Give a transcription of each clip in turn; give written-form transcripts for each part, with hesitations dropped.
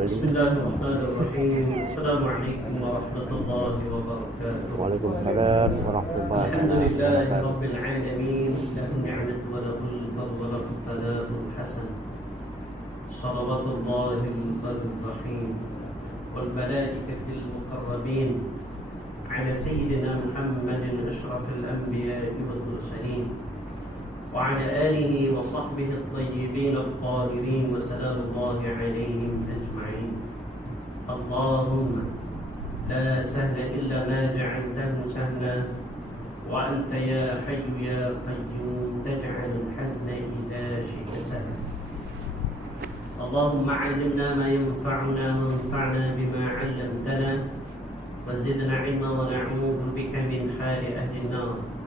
Bismillahirrahmanirrahim. Assalamualaikum warahmatullahi wabarakatuh. Waalaikumsalam warahmatullahi wabarakatuh. Alhamdulillahirabbil alamin. Lahu ni'matu wa lahul fadlu wa lahu thana'ul hasan. Shalawatullahil rahim wal malaikatil muqarrabin ala sayyidina Muhammadin asyrafil anbiya'i wal mursalin وعلى آله وصحبه الطيبين الطاهرين وسلام الله عليهم أجمعين. اللهم لا سهل إلا ما جعلته سهلا وأنت يا حي يا قيوم تجعل الحزن إذا شئت سهلا. اللهم علمنا ما ينفعنا وانفعنا بما علمتنا وزدنا علما ونعوذ بك من حال أهل النار.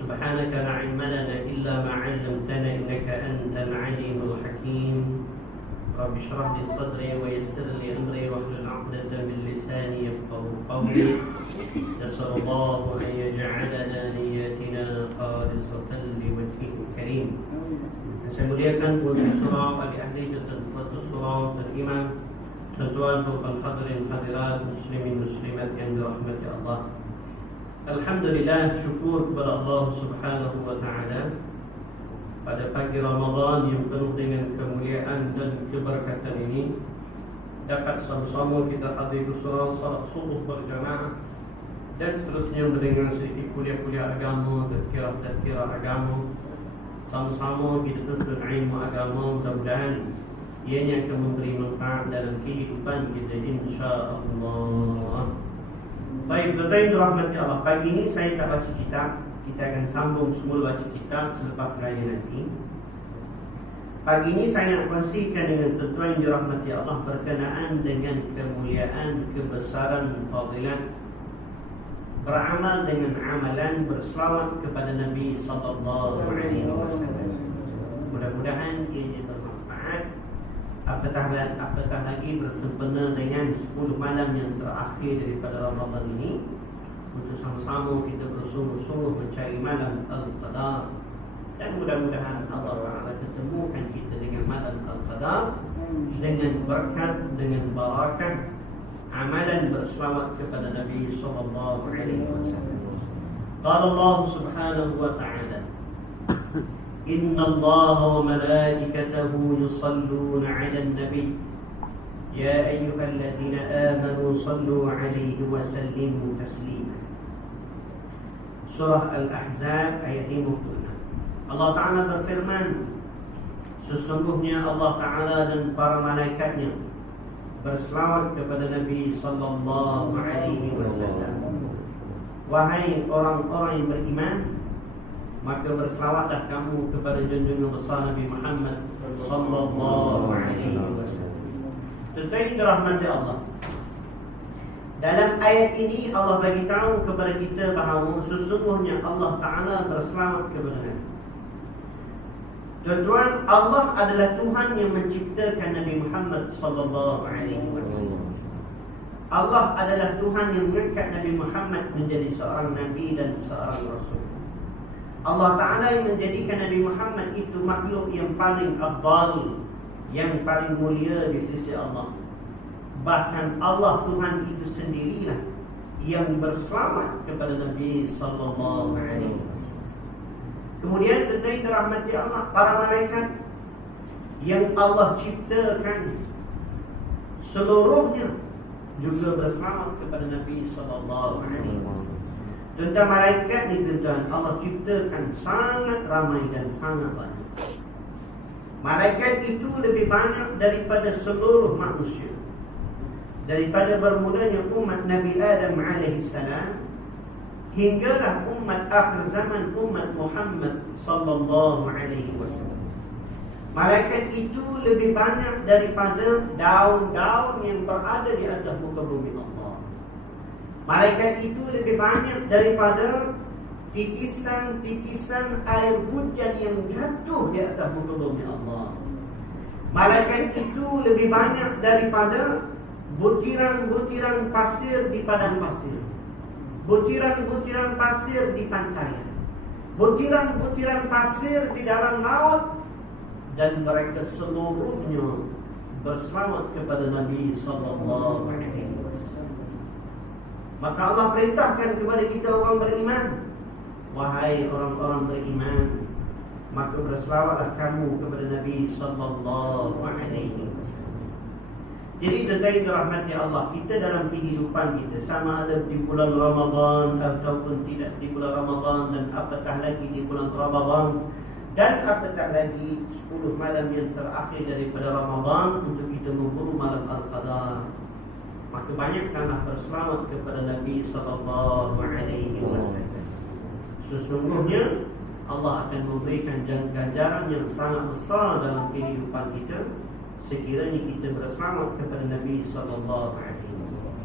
سبحانك لا علم لنا إلا ما علمتنا إنك أنت العليم الحكيم. رب اشرح لي صدري ويسر لي أمري واحلل عقدة من لساني يفقهوا قولي. نسأل الله أن يجعلنا نياتنا خالصة لوجهه الكريم. Saya muliakan khusus surau bagi ahli khusus surau beriman, tuan-tuan dan hadirin hadirat muslimin muslimat yang dirahmati Allah. Alhamdulillah, syukur kepada Allah Subhanahu wa taala pada pagi Ramadan yang penuh dengan kemuliaan dan keberkatan ini dapat sama-sama kita hadir surau salat subuh berjamaah dan seterusnya mendengar sedikit kuliah-kuliah agama, tazkirah agama. Sama-sama kita tuntut ilmu agama, mudah-mudahan ianya akan memberi manfaat dalam kehidupan kita insya-Allah. Baik, tuan-tuan rahmati Allah. Pagi ini saya tak baca kitab. Kita akan sambung semula baca kitab selepas raya nanti. Pagi ini saya nak kongsikan dengan tuan-tuan yang dirahmati Allah berkenaan dengan kemuliaan, kebesaran, fadilat beramal dengan amalan berselawat kepada Nabi sallallahu alaihi wasallam. Mudah-mudahan ia bermanfaat. Apatah lagi bersempena dengan 10 malam yang terakhir daripada Ramadan ini, untuk sama-sama kita bersungguh-sungguh mencari malam Al-Qadar. Dan mudah-mudahan Allah Ta'ala ketemukan kita dengan malam Al-Qadar dengan berkat, dengan barakah amalan berselawat kepada Nabi sallallahu alaihi wasallam. Qala Allah Subhanahu wa ta'ala, Inna Allah wa malaikatahu yusalluna 'alan nabi ya ayyuhalladzina amanu sallu 'alaihi wa sallimu taslima. Surah Al-Ahzab ayat 56. Allah Ta'ala berfirman, sesungguhnya Allah Ta'ala dan para malaikatnya berselawat kepada Nabi sallallahu alaihi wasallam. Wahai orang-orang yang beriman, maka berselawatlah kamu kepada junjungan besar Nabi Muhammad sallallahu alaihi wasallam. Tetapi dirahmati Allah, dalam ayat ini Allah bagi tahu kepada kita bahawa sesungguhnya Allah Ta'ala berselawat kepada Nabi. Tuan-tuan, Allah adalah Tuhan yang menciptakan Nabi Muhammad sallallahu alaihi wasallam. Allah adalah Tuhan yang mengangkat Nabi Muhammad menjadi seorang nabi dan seorang rasul. Allah Ta'ala yang menjadikan Nabi Muhammad itu makhluk yang paling afdal, yang paling mulia di sisi Allah. Bahkan Allah Tuhan itu sendirilah yang berselawat kepada Nabi sallallahu alaihi wasallam. Kemudian tentang dirahmati Allah, para malaikat yang Allah ciptakan seluruhnya juga berselawat kepada Nabi sallallahu alaihi wasallam. Tentang malaikat ni tuan-tuan, Allah ciptakan sangat ramai dan sangat banyak. Malaikat itu lebih banyak daripada seluruh manusia. Daripada bermulanya umat Nabi Adam alaihi salam hinggalah umat akhir zaman, umat Muhammad sallallahu alaihi wasallam. Malaikat itu lebih banyak daripada daun-daun yang berada di atas muka bumi Allah. Malaikat itu lebih banyak daripada titisan-titisan air hujan yang jatuh di atas muka bumi Allah. Malaikat itu lebih banyak daripada butiran-butiran pasir di padang pasir, butiran-butiran pasir di pantai, butiran-butiran pasir di dalam laut, dan mereka seluruhnya berselawat kepada Nabi sallallahu alaihi wasallam. Maka Allah perintahkan kepada kita orang beriman, wahai orang-orang beriman, maka berselawatlah kamu kepada Nabi sallallahu alaihi wasallam. Jadi tuan-tuan yang dirahmati Allah, kita dalam kehidupan kita, sama ada di bulan Ramadan ataupun tidak di bulan Ramadan, dan apatah lagi di bulan Ramadan, dan apatah lagi 10 malam yang terakhir daripada Ramadan untuk kita memburu malam Al-Qadar, maka banyakkanlah berselawat kepada Nabi sallallahu alaihi wasallam. Sesungguhnya Allah akan memberikan ganjaran yang sangat besar dalam kehidupan kita sekiranya kita berselawat kepada Nabi sallallahu alaihi wasallam.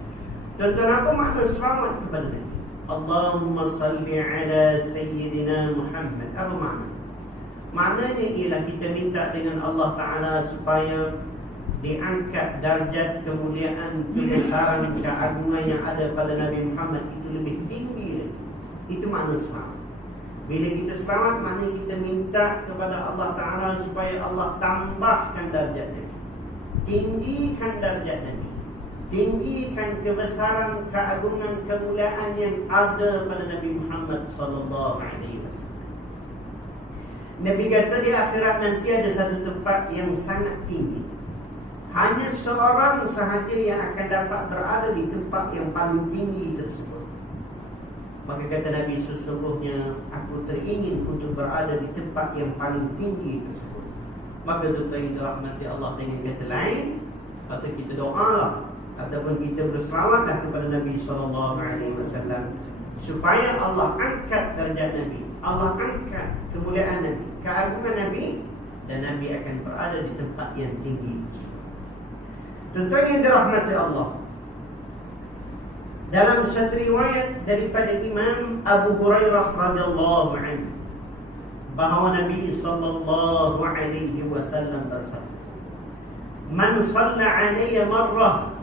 Tentang apa makna selawat kepada Nabi? Allahumma salli ala sayyidina Muhammad. Apa makna? Maknanya ialah kita minta dengan Allah Ta'ala supaya diangkat darjat kemuliaan, kebesaran, keagungan yang ada pada Nabi Muhammad itu lebih tinggi lagi. Itu makna selawat. Bila kita selawat, maknanya kita minta kepada Allah Ta'ala supaya Allah tambahkan darjat Nabi, tinggikan darjat Nabi, tinggikan kebesaran, keagungan, kemuliaan yang ada pada Nabi Muhammad sallallahu alaihi wasallam. Nabi kata di akhirat nanti ada satu tempat yang sangat tinggi. Hanya seorang sahaja yang akan dapat berada di tempat yang paling tinggi tersebut. Maka kata Nabi, sesungguhnya aku teringin untuk berada di tempat yang paling tinggi tersebut. Maka tuan-tuan yang dirahmati Allah, dengan kata lain, atau kita doalah ataupun kita berselawatlah kepada Nabi SAW supaya Allah angkat darjat Nabi, Allah angkat kemuliaan Nabi, keagungan Nabi, dan Nabi akan berada di tempat yang tinggi tersebut. Tuan-tuan yang dirahmati Allah, dalam satu riwayat daripada Imam Abu Hurairah radhiyallahu anhu, bahawa Nabi sallallahu alaihi wasallam bersabda, "Man shalla alayya marrah,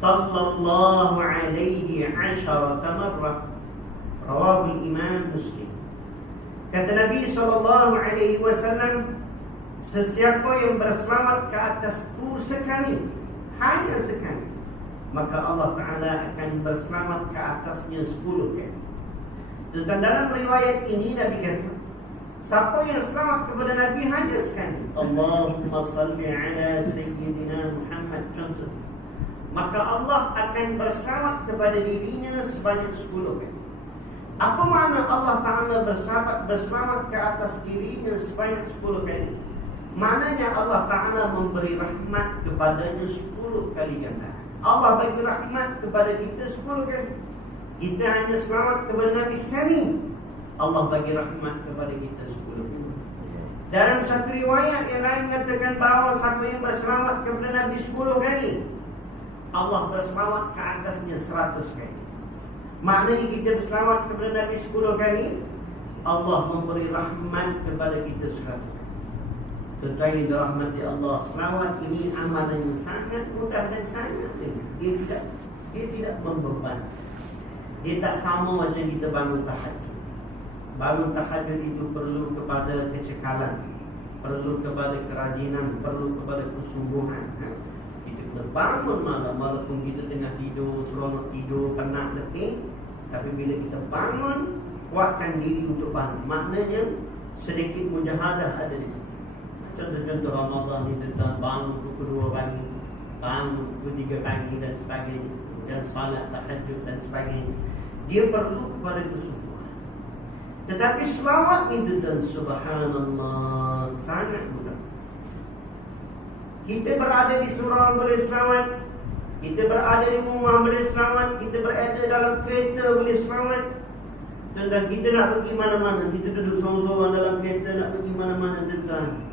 sallallahu alaihi 10 marrah." Rawahu Imam Muslim. Kata Nabi sallallahu alaihi wasallam, sesiapa yang berselawat ke atasku sekali, hanya sekali, maka Allah Ta'ala akan berselawat ke atasnya 10 kali. Dan dalam riwayat ini Nabi kata, siapa yang selawat kepada Nabi hanya sekali, Allahumma salli ala sayyidina Muhammad, contoh, maka Allah akan berselawat kepada dirinya sebanyak 10 kali. Apa makna Allah Ta'ala berselawat ke atas dirinya sebanyak 10 kali? Maknanya Allah Ta'ala memberi rahmat kepadanya 10 kali ganda. Allah bagi rahmat kepada kita 10 kali. Kita hanya selawat kepada Nabi sekali, Allah bagi rahmat kepada kita 10 kali. Dalam satu riwayat yang lain mengatakan bahawa siapa yang berselawat kepada Nabi 10 kali, Allah berselawat ke atasnya 100 kali. Maknanya kita berselawat kepada Nabi 10 kali, Allah memberi rahmat kepada kita 100 kali. Tuan-tuan yang dirahmati Allah, selawat ini amalan yang sangat mudah dan sangat ringan. Dia tidak membeban. Dia tak sama macam kita bangun tahajud. Bangun tahajud itu perlu kepada kecekalan, perlu kepada kerajinan, perlu kepada kesungguhan. Kita terbangun malam, walaupun kita tengah tidur, seronok tidur, penat, letih, tapi bila kita bangun, kuatkan diri untuk bangun. Maknanya sedikit mujahadah ada di situ. Contoh-contoh Ramadan ini tentang bangun pukul 2 pagi, bangun pukul 3 pagi dan sebagainya, dan salat tahajud dan sebagainya. Dia perlu kepada kesungguhan. Tetapi selawat itu, dan subhanallah, sangat mudah. Kita berada di surau boleh selawat, kita berada di rumah boleh selawat, kita berada dalam kereta boleh selawat. Dan kita nak pergi mana-mana, kita duduk sorang-sorang dalam kereta nak pergi mana-mana, tuan-tuan,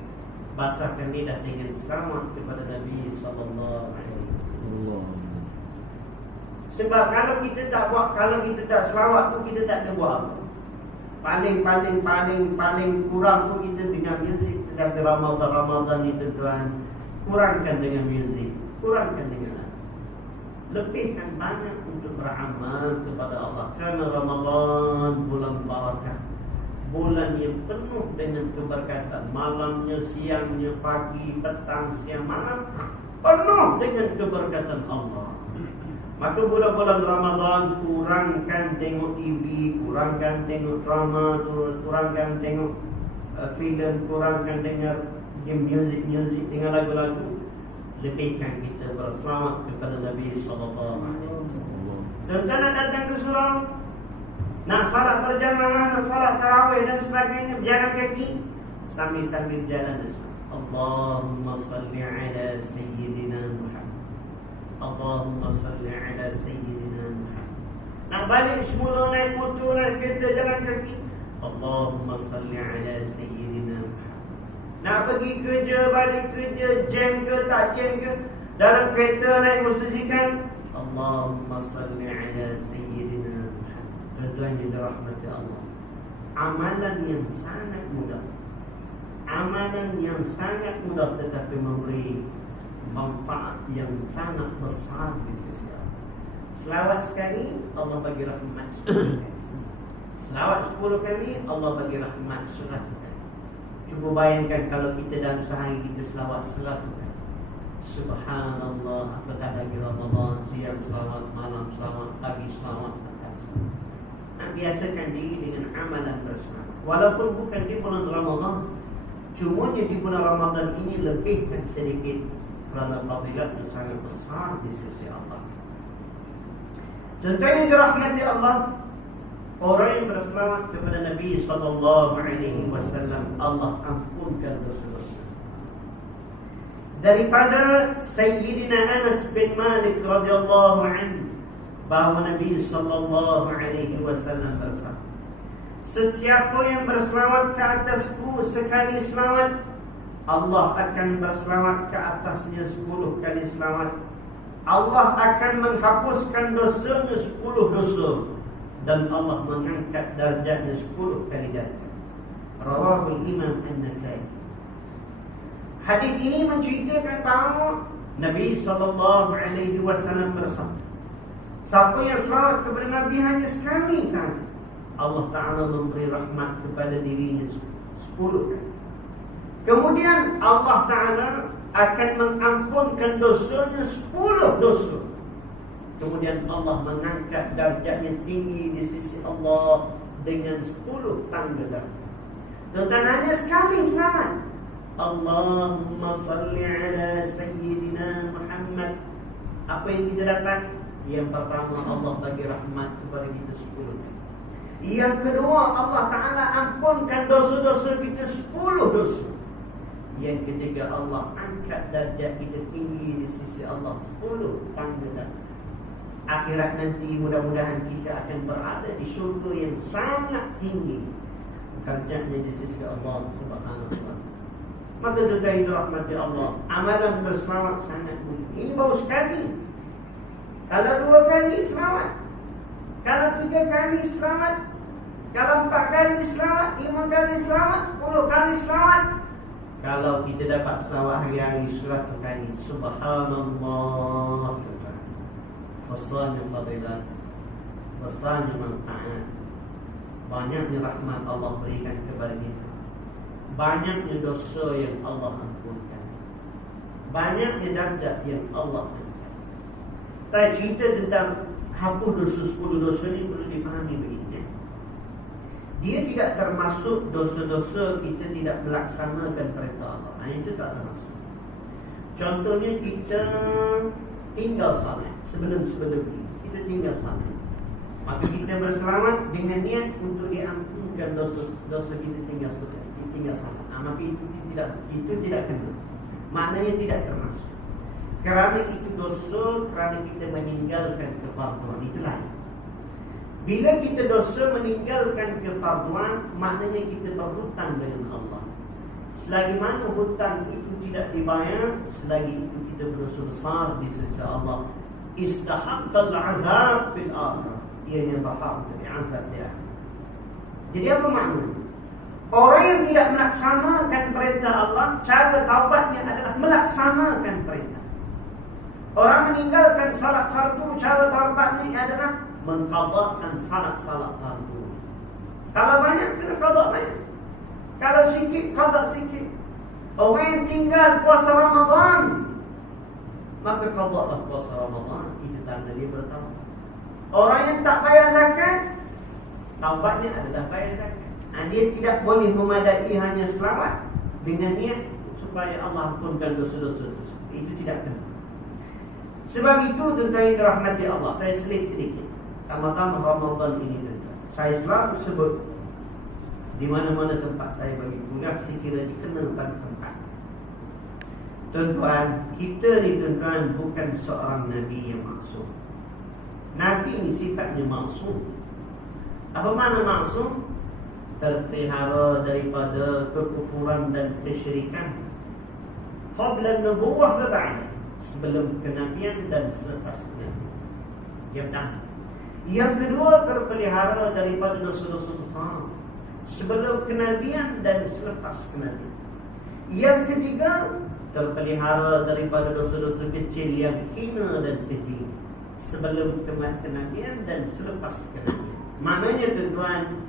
basahkan lidah dengan selawat kepada Nabi sallallahu alaihi wasallam. Sebab kalau kita tak buat, kalau kita tak selawat pun kita tak ada buat apa. paling kurang tu kita dengan muzik. Tetapi Ramadan itu tuan, kurangkan dengan muzik, kurangkan dengan lagu. Lebihkan banyak untuk beramal kepada Allah. Kerana Ramadan bulan barakah, bulan yang penuh dengan keberkatan. Malamnya, siangnya, pagi, petang, siang, malam, penuh dengan keberkatan Allah. Maka bulan-bulan Ramadan kurangkan tengok TV, kurangkan tengok drama, kurangkan tengok filem, kurangkan dengar music, dengar lagu-lagu. Lebihkan kita berselawat kepada Nabi sallallahu alaihi wasallam. Dan nak datang ke surau, nak salat berjamaah, nak salat tarawih dan sebagainya, berjalan kaki sambil jalan Allahumma salli ala sayyidina Muhammad. Allahumma salli ala sayyidina Muhammad. Nak balik semula naik motor, naik kereta, jalan kaki, Allahumma salli ala sayyidina Muhammad. Nak pergi kerja, balik kerja, jam ke tak jam ke, dalam kereta naik motosikal, Allahumma salli ala sayyidina Muhammad. Tuan-tuan yang dirahmati Allah, amalan yang sangat mudah, amalan yang sangat mudah tetapi memberi manfaat yang sangat besar di sisi Allah. Selawat sekali, Allah bagi rahmat 10 kali. Selawat 10 kali, Allah bagi rahmat 100 kali. Cuba bayangkan kalau kita dalam sehari kita selawat 100 kali. Subhanallah, apatah lagi Ramadan, siang selawat, malam selawat, pagi selawat, petang selawat. Nak biasakan diri dengan amalan berselawat. Walaupun bukan di bulan Ramadan, cumanya di bulan Ramadan ini lebihkan sedikit, kerana fadilat yang sangat besar di sisi Allah. Contoh yang dirahmati Allah, orang yang berselawat kepada Nabi sallallahu alaihi wasallam, Allah ampunkan dosa-dosa. Daripada Sayyidina Anas bin Malik radhiyallahu anhu, bahawa Nabi sallallahu alaihi wasallam bersabda, sesiapa yang berselawat ke atasku sekali selawat, Allah akan berselawat ke atasnya 10 kali selawat. Allah akan menghapuskan dosanya 10 dosa, dan Allah mengangkat darjatnya 10 kali darjat. Rawahul Imam An-Nasai. Hadis ini menceritakan bahawa Nabi sallallahu alaihi wasallam bersabda, siapa yang selawat kepada Nabi hanya sekali sahaja, Allah Ta'ala memberi rahmat kepada dirinya 10 kali. Kemudian Allah Ta'ala akan mengampunkan dosanya 10 dosa. Kemudian Allah mengangkat darjatnya tinggi di sisi Allah dengan 10 tangga darjat. Dan hanya sekali selawat, Allahumma salli ala sayyidina Muhammad. Apa yang kita dapat? Yang pertama, Allah bagi rahmat kepada kita 10 kali. Yang kedua, Allah Ta'ala ampunkan dosa-dosa kita 10 dosa. Yang ketiga, Allah angkat darjat kita tinggi di sisi Allah 10 tangga darjat. Akhirat nanti mudah-mudahan kita akan berada di syurga yang sangat tinggi darjatnya di sisi Allah Subhanahu wa ta'ala. Maka tuan-tuan rahmati Allah, amalan berselawat sangat mulia. Ini baru sekali. Kalau 2 kali selawat, kalau 3 kali selawat, kalau 4 kali selawat, 5 kali selawat, 10 kali selawat. Kalau kita dapat selawat hari-hari 100 kali, subhanallah, besarnya fadilat, besarnya manfaat, banyaknya rahmat Allah berikan kepada kita, banyaknya dosa yang Allah ampunkan, banyaknya darjat yang Allah angkat. Tapi cerita tentang hapus dosa 10 dosa ini perlu difahami begini. Dia tidak termasuk dosa-dosa kita tidak melaksanakan perintah Allah. Itu tak termasuk. Contohnya kita tinggal salat sebelum ini, kita tinggal salat, maka kita berselawat dengan niat untuk diampunkan dosa kita tinggal salat. Maka itu tidak kena. Maknanya tidak termasuk. Kerana itu dosa, kerana kita meninggalkan kefarduan, itu lain. Bila kita dosa meninggalkan kefarduan, maknanya kita berhutang dengan Allah. Selagi mana hutang itu tidak dibayar, selagi itu kita berdosa besar di sisi Allah. Istahaqqal azab fil akhirah, ianya berhak untuk diazab di akhirat. Jadi apa makna? Orang yang tidak melaksanakan perintah Allah, cara taubatnya adalah melaksanakan perintah. Orang meninggalkan salat fardu, cara taubatnya adalah mengqadhakan salat-salat fardu. Kalau banyak, kena qadha banyak. Kalau sikit, qadha sikit. Orang yang tinggal puasa Ramadan, maka qadhalah puasa Ramadan. Itu tanda dia bertaubat. Orang yang tak bayar zakat, taubatnya adalah bayar zakat. Dia tidak boleh memadai hanya selawat dengan niat supaya Allah ampunkan dosa-dosa tersebut. Itu tidak kena. Sebab itu tuan-tuan yang dirahmati Allah, saya selit sedikit tama-tama Ramadan ini tuan-tuan. Saya selalu sebut di mana-mana tempat saya bagi kuliah, sekiranya dikena pada tempat. Tuan-tuan, kita ni tuan-tuan bukan seorang Nabi yang maksum. Nabi ni sifatnya maksum. Apa makna maksum? Terpelihara daripada kekufuran dan kesyirikan. Qabla an-nubuwah wa ba'da, sebelum kenabian dan selepas kenabian. Yang pertama. Yang kedua, terpelihara daripada dosa-dosa besar sebelum kenabian dan selepas kenabian. Yang ketiga, terpelihara daripada dosa-dosa kecil yang hina dan keji sebelum kenabian dan selepas kenabian. Maknanya tuan-tuan,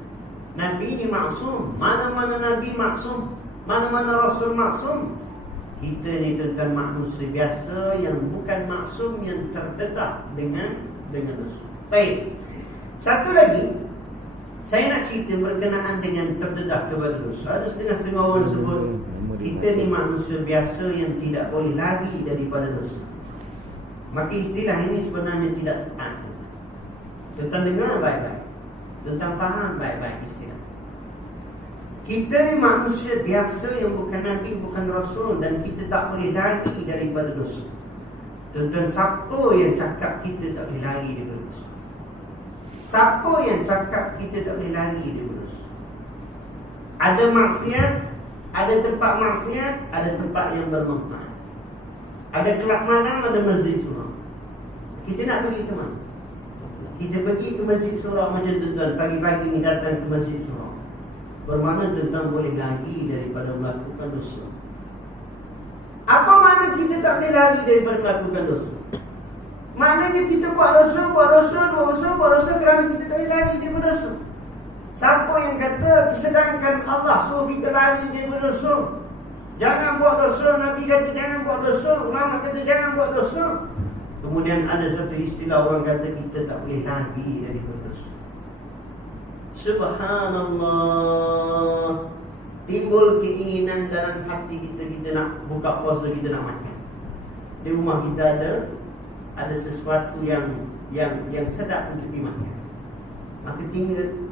Nabi ini maksum. Mana-mana Nabi maksum, mana-mana Rasul maksum. Kita ni tuan-tuan manusia biasa yang bukan maksum, yang terdedah dengan dosa. Baik. Satu lagi, saya nak cerita berkenaan dengan terdedah kepada dosa. Ada setengah-setengah orang sebut kita ni manusia biasa yang tidak boleh lari daripada dosa. Maka istilah ini sebenarnya tidak tepat. Tuan-tuan dengar baik-baik, tuan-tuan faham baik-baik istilah. Kita ni manusia biasa yang bukan Nabi, bukan Rasul, dan kita tak boleh lari daripada dosa. Tuan-tuan, siapa yang cakap kita tak boleh lari daripada dosa? Siapa yang cakap kita tak boleh lari daripada dosa? Ada maksiat, ada tempat maksiat, ada tempat yang bermanfaat. Ada kelab malam, ada masjid surau. Kita nak pergi ke mana? Kita pergi ke masjid surau macam tuan-tuan, pagi-pagi ni datang ke masjid surau. Bermakna tuan-tuan boleh lari daripada melakukan dosa. Apa makna kita tak boleh lari daripada melakukan dosa? Maknanya kita buat dosa kerana kita tak boleh lari daripada dosa. Siapa yang kata sedangkan Allah suruh kita lari daripada dosa? Jangan buat dosa, Nabi kata jangan buat dosa, ulama kata jangan buat dosa. Kemudian ada satu istilah orang kata kita tak boleh lari daripada dosa. Subhanallah. Timbul keinginan dalam hati kita nak buka puasa, kita nak makan. Di rumah kita ada sesuatu yang sedap untuk dimakan. Maka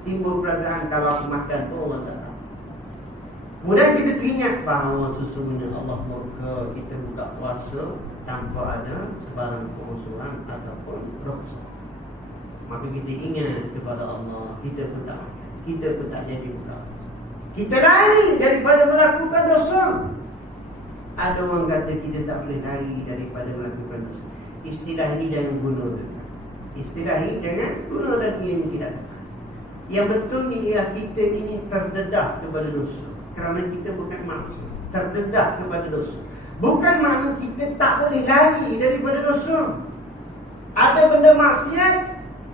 timbul perasaan kalau aku makan tu orang tak tahu. Kemudian kita teringat bahawa sesungguhnya Allah murka kita buka puasa tanpa ada sebarang pengusuran ataupun rukhsah. Maka kita ingat kepada Allah, kita pun tak makan, kita pun tak jadi buka. Kita lari daripada melakukan dosa. Ada orang kata kita tak boleh lari daripada melakukan dosa. Istilah ini jangan guna. Istilah ini jangan guna lagi yang tidak tepat. Yang betul ni ialah kita ini terdedah kepada dosa kerana kita bukan maksud. Terdedah kepada dosa bukan makna kita tak boleh lari daripada dosa. Ada benda maksiat,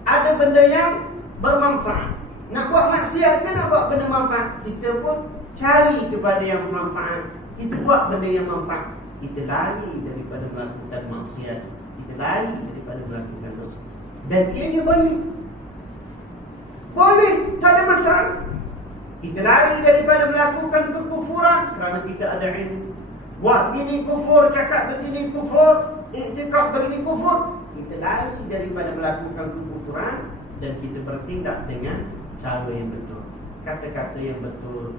ada benda yang bermanfaat. Nak buat maksiat ke nak buat benda manfaat? Kita pun cari kepada yang bermanfaat. Kita buat benda yang manfaat. Kita lari daripada melakukan maksiat. Kita lari daripada melakukan dosa. Dan ianya boleh, tak ada masalah. Kita lari daripada melakukan kekufuran kerana kita ada ilmu. Buat ini kufur, cakap begini kufur, iktikaf begini kufur. Kita lari daripada melakukan kekufuran dan kita bertindak dengan cara yang betul, kata-kata yang betul,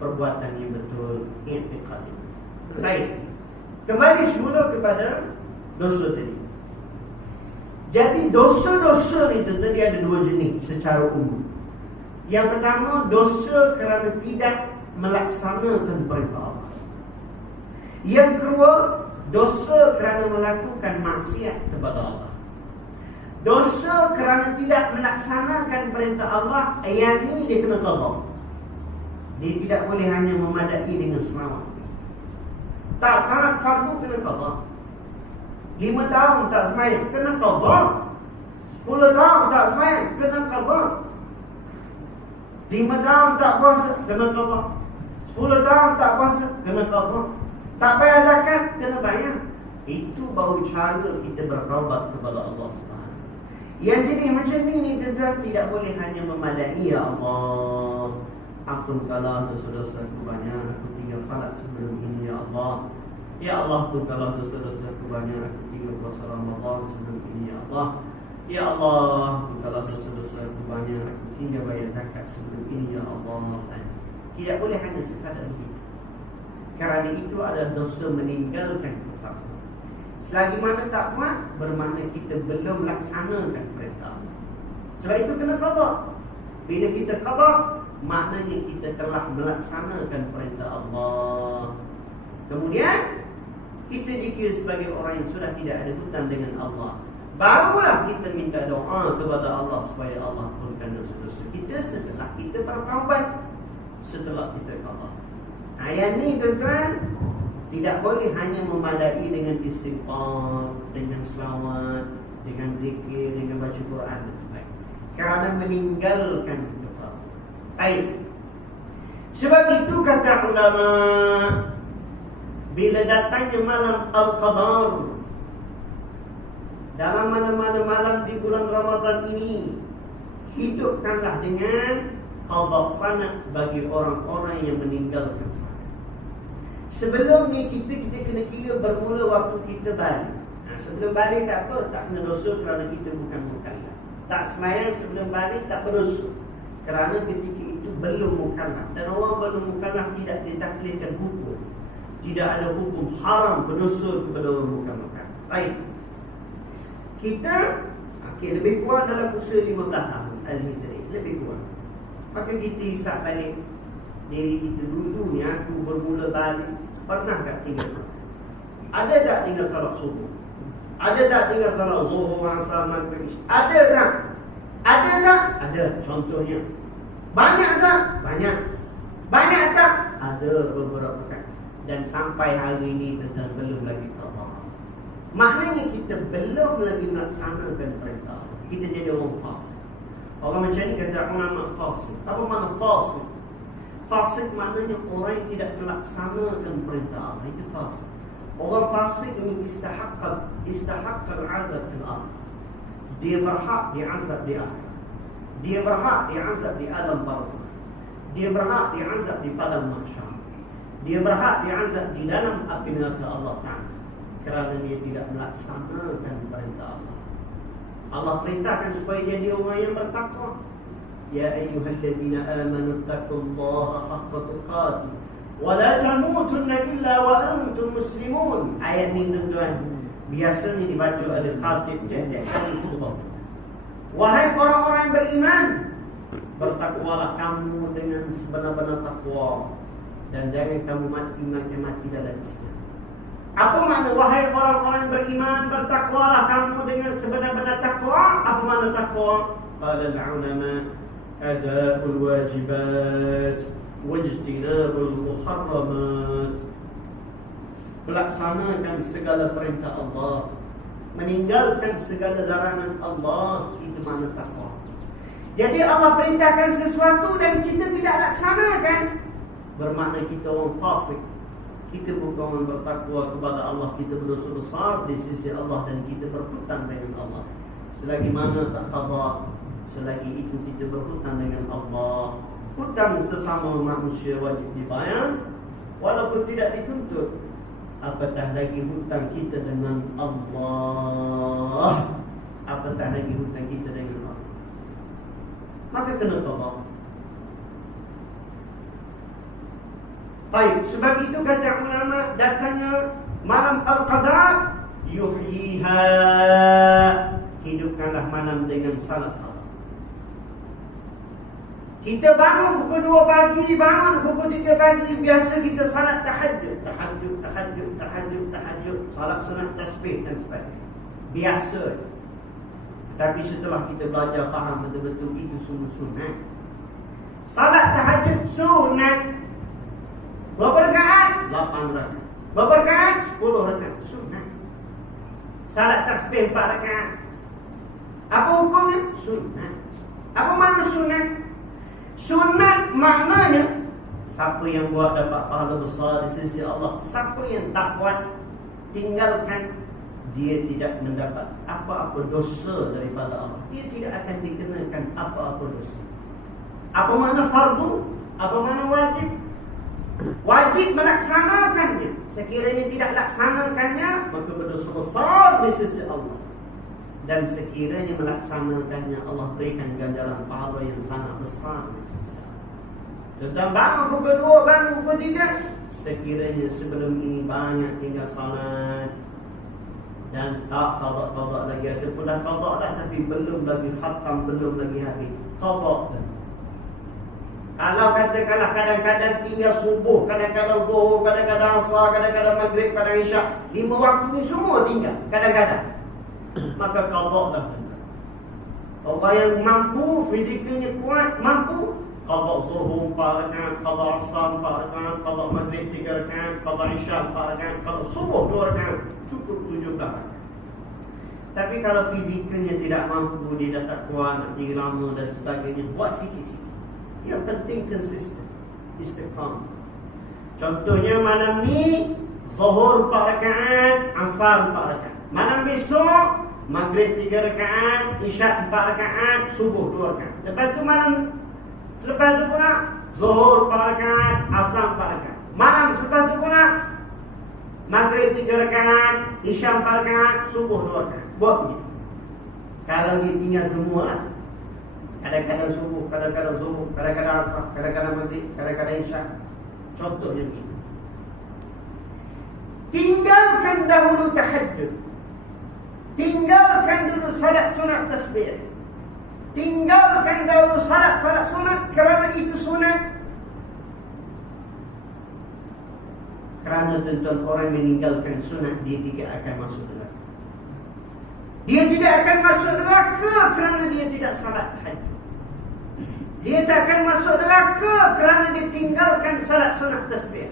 perbuatan yang betul, i'tiqad. Baik. Kembali semula kepada dosa tadi. Jadi dosa-dosa itu tadi ada dua jenis secara umum. Yang pertama, dosa kerana tidak melaksanakan perintah Allah. Yang kedua, dosa kerana melakukan maksiat kepada Allah. Dosa kerana tidak melaksanakan perintah Allah, yang ni dia kena qada. Dia tidak boleh hanya memadai dengan selawat. Tak salat fardu kena qada. 5 tahun tak sembahyang kena qada. 10 tahun tak sembahyang kena qada. 5 tahun tak puasa kena qada. 10 tahun tak puasa kena qada. Tak bayar zakat kena bayar. Itu baru cara kita bertaubat kepada Allah SWT. Yang jenis macam ni tuan-tuan tidak boleh hanya memadai, ya Allah, ampunkanlah dosa-dosaku banyak, aku tinggal salat sebelum ini, ya Allah. Ya Allah, ampunkanlah dosa-dosaku banyak, aku tinggal puasa Ramadan sebelum ini, ya Allah. Ya Allah, ampunkanlah dosa-dosaku banyak, aku tinggal bayar zakat sebelum ini, ya Allah. Tidak boleh hanya sekadar begitu. Kerana itu adalah dosa meninggalkan ketakwaan. Selagi mana tak buat, bermakna kita belum laksanakan perintah. Sebab itu kena qada. Bila kita qada, maknanya kita telah melaksanakan perintah Allah. Kemudian kita dikira sebagai orang yang sudah tidak ada hutang dengan Allah. Barulah kita minta doa kepada Allah supaya Allah ampunkan dosa-dosa kita setelah kita bertaubat, setelah kita qada. Ayat ni tuan-tuan tidak boleh hanya memadai dengan istighfar, dengan selawat, dengan zikir, dengan baca Quran dan sebagainya. Kerana meninggalkan kafar. Baik. Sebab itu kata ulama, bila datangnya malam Al-Qadar, dalam mana-mana malam di bulan Ramadan ini, hidupkanlah dengan qada sanad bagi orang-orang yang meninggalkan salat. Sebelum ni kita kena kira bermula waktu kita balik. Sebelum balik tak apa, tak kena dosa kerana kita bukan mukallaf. Tak sembahyang sebelum balik tak berdosa, kerana ketika itu belum mukallaf. Dan orang belum mukallaf tidak ditaklifkan hukum. Tidak ada hukum haram berdosa kepada orang bukan mukallaf. Baik. Kita lebih kurang dalam usia 15 tahun al-hijrah, lebih kurang. Maka kita hisap balik diri kita dulu ni, aku bermula balik, pernah tak tinggal salat? Ada tak tinggal salat subuh? Ada tak tinggal salat zuhur, asar, maghrib? Ada tak? Ada tak? Ada. Contohnya. Banyak tak? Banyak. Banyak tak? Ada beberapa kali. Dan sampai hari ini tentang belum lagi qada. Maknanya kita belum lagi melaksanakan perintah. Kita jadi orang fasik. Orang macam ni kata ulama fasik. Apa makna fasik? Fasik maknanya orang yang tidak melaksanakan perintah Allah. Itu fasik. Orang fasik ini istahaqqal azab fil ardh. Dia berhak diazab di akhirat. Dia berhak diazab di alam barzakh. Dia berhak diazab di padang mahsyar. Dia berhak diazab di dalam api neraka Allah Ta'ala, kerana dia tidak melaksanakan perintah Allah. Allah perintahkan supaya jadi orang yang bertakwa. Ya ayyuhalladzina amanu taqullaha haqqa tuqatih wa la tamutunna illa wa antum muslimun. Ayat ni tuan-tuan biasanya dibaca oleh khatib tiap-tiap kali khutbah. Wahai orang-orang yang beriman, bertakwalah kamu dengan sebenar-benar takwa, dan jangan kamu mati dalam Islam. Apa makna wahai orang-orang yang beriman, bertakwalah kamu dengan sebenar-benar takwa? Apa makna takwa? Qala al-ulama ada'ul wajibat wajtinabul muharramat. Melaksanakan segala perintah Allah, meninggalkan segala larangan Allah, itu makna takwa. Jadi Allah perintahkan sesuatu dan kita tidak laksanakan, bermakna kita orang fasik. Kita bukan orang bertakwa kepada Allah, kita berdosa besar di sisi Allah dan kita berhutang dengan Allah. Selagi mana tak qada, selagi itu kita berhutang dengan Allah. Hutang sesama manusia wajib dibayar walaupun tidak dituntut. Apatah lagi hutang kita dengan Allah. Apatah lagi hutang kita dengan Allah. Maka kena qada. Baik, sebab itu kata ulama, datangnya malam Al-Qadar, yuhyiha, hidupkanlah malam dengan salat qada. Kita bangun pukul 2 pagi, bangun pukul 3 pagi, biasa kita salat tahajud, salat sunat tasbih dan sebagainya. Biasa. Tapi setelah kita belajar faham betul-betul itu semua sunat. Salat tahajud sunat. Berapa rakaat? 8 rakaat. Berapa rakaat? 10 rakaat. Sunat. Salat tasbih 4 rakaat. Apa hukumnya? Sunat. Apa makna sunat? Sunat maknanya siapa yang buat dapat pahala besar di sisi Allah. Siapa yang tak buat, tinggalkan, dia tidak mendapat apa-apa dosa daripada Allah. Dia tidak akan dikenakan apa-apa dosa. Apa makna fardu? Apa makna wajib? Wajib melaksanakannya. Sekiranya tidak laksanakannya, maka berdosa besar di sisi Allah. Dan sekiranya melaksanakannya, Allah berikan ganjaran pahala yang sangat besar di sisi Allah. Tentang bangun pukul 2, bangun pukul 3, sekiranya sebelum ini banyak tinggal salat dan tak qada lagi, ataupun dah qada dah tapi belum lagi khatam, belum lagi habis, qada. Kalau katakanlah kadang-kadang tinggal subuh, kadang-kadang zuhur, kadang-kadang asar, kadang-kadang maghrib, kadang isyak, 5 waktu ni semua tinggal kadang-kadang, maka qada dah. Orang yang mampu, fizikalnya kuat, mampu, qada zuhur 4 rakaat, qada asar 4 rakaat, qada maghrib 3 rakaat, qada isyak 4 rakaat, qada subuh 2 rakaat, cukup 17 rakaat. Tapi kalau fizikalnya tidak mampu, dia dah tak kuat, nak tinggi lama dan sebagainya, buat sikit-sikit. Yang penting konsisten, istiqamah. Contohnya malam ni zuhur 4 rakaat, asar 4 rakaat. Malam besok maghrib 3 rakaat, isyak 4 rakaat, subuh 2 rakaat. Selepas tu pula zuhur 4 rakaat, asar 4 rakaat. Malam selepas tu pula maghrib 3 rakaat, isyak 4 rakaat, subuh 2 rakaat. Buat begitu. Kalau dia tinggal semua lah. Kadang-kadang subuh, kadang-kadang zuhur, kadang-kadang asar, kadang-kadang maghrib, kadang-kadang isyak. Contohnya begitu. Tinggalkan dahulu tahajud. Tinggalkan dulu salat sunat tasbih. Tinggalkan dahulu salat sunat, kerana itu sunat. Kerana tuan-tuan, orang meninggalkan sunat, dia tidak akan masuk neraka. Dia tidak akan masuk neraka kerana dia tidak salat tahajud. Dia tak akan masuk neraka kerana dia tinggalkan salat sunat tasbih.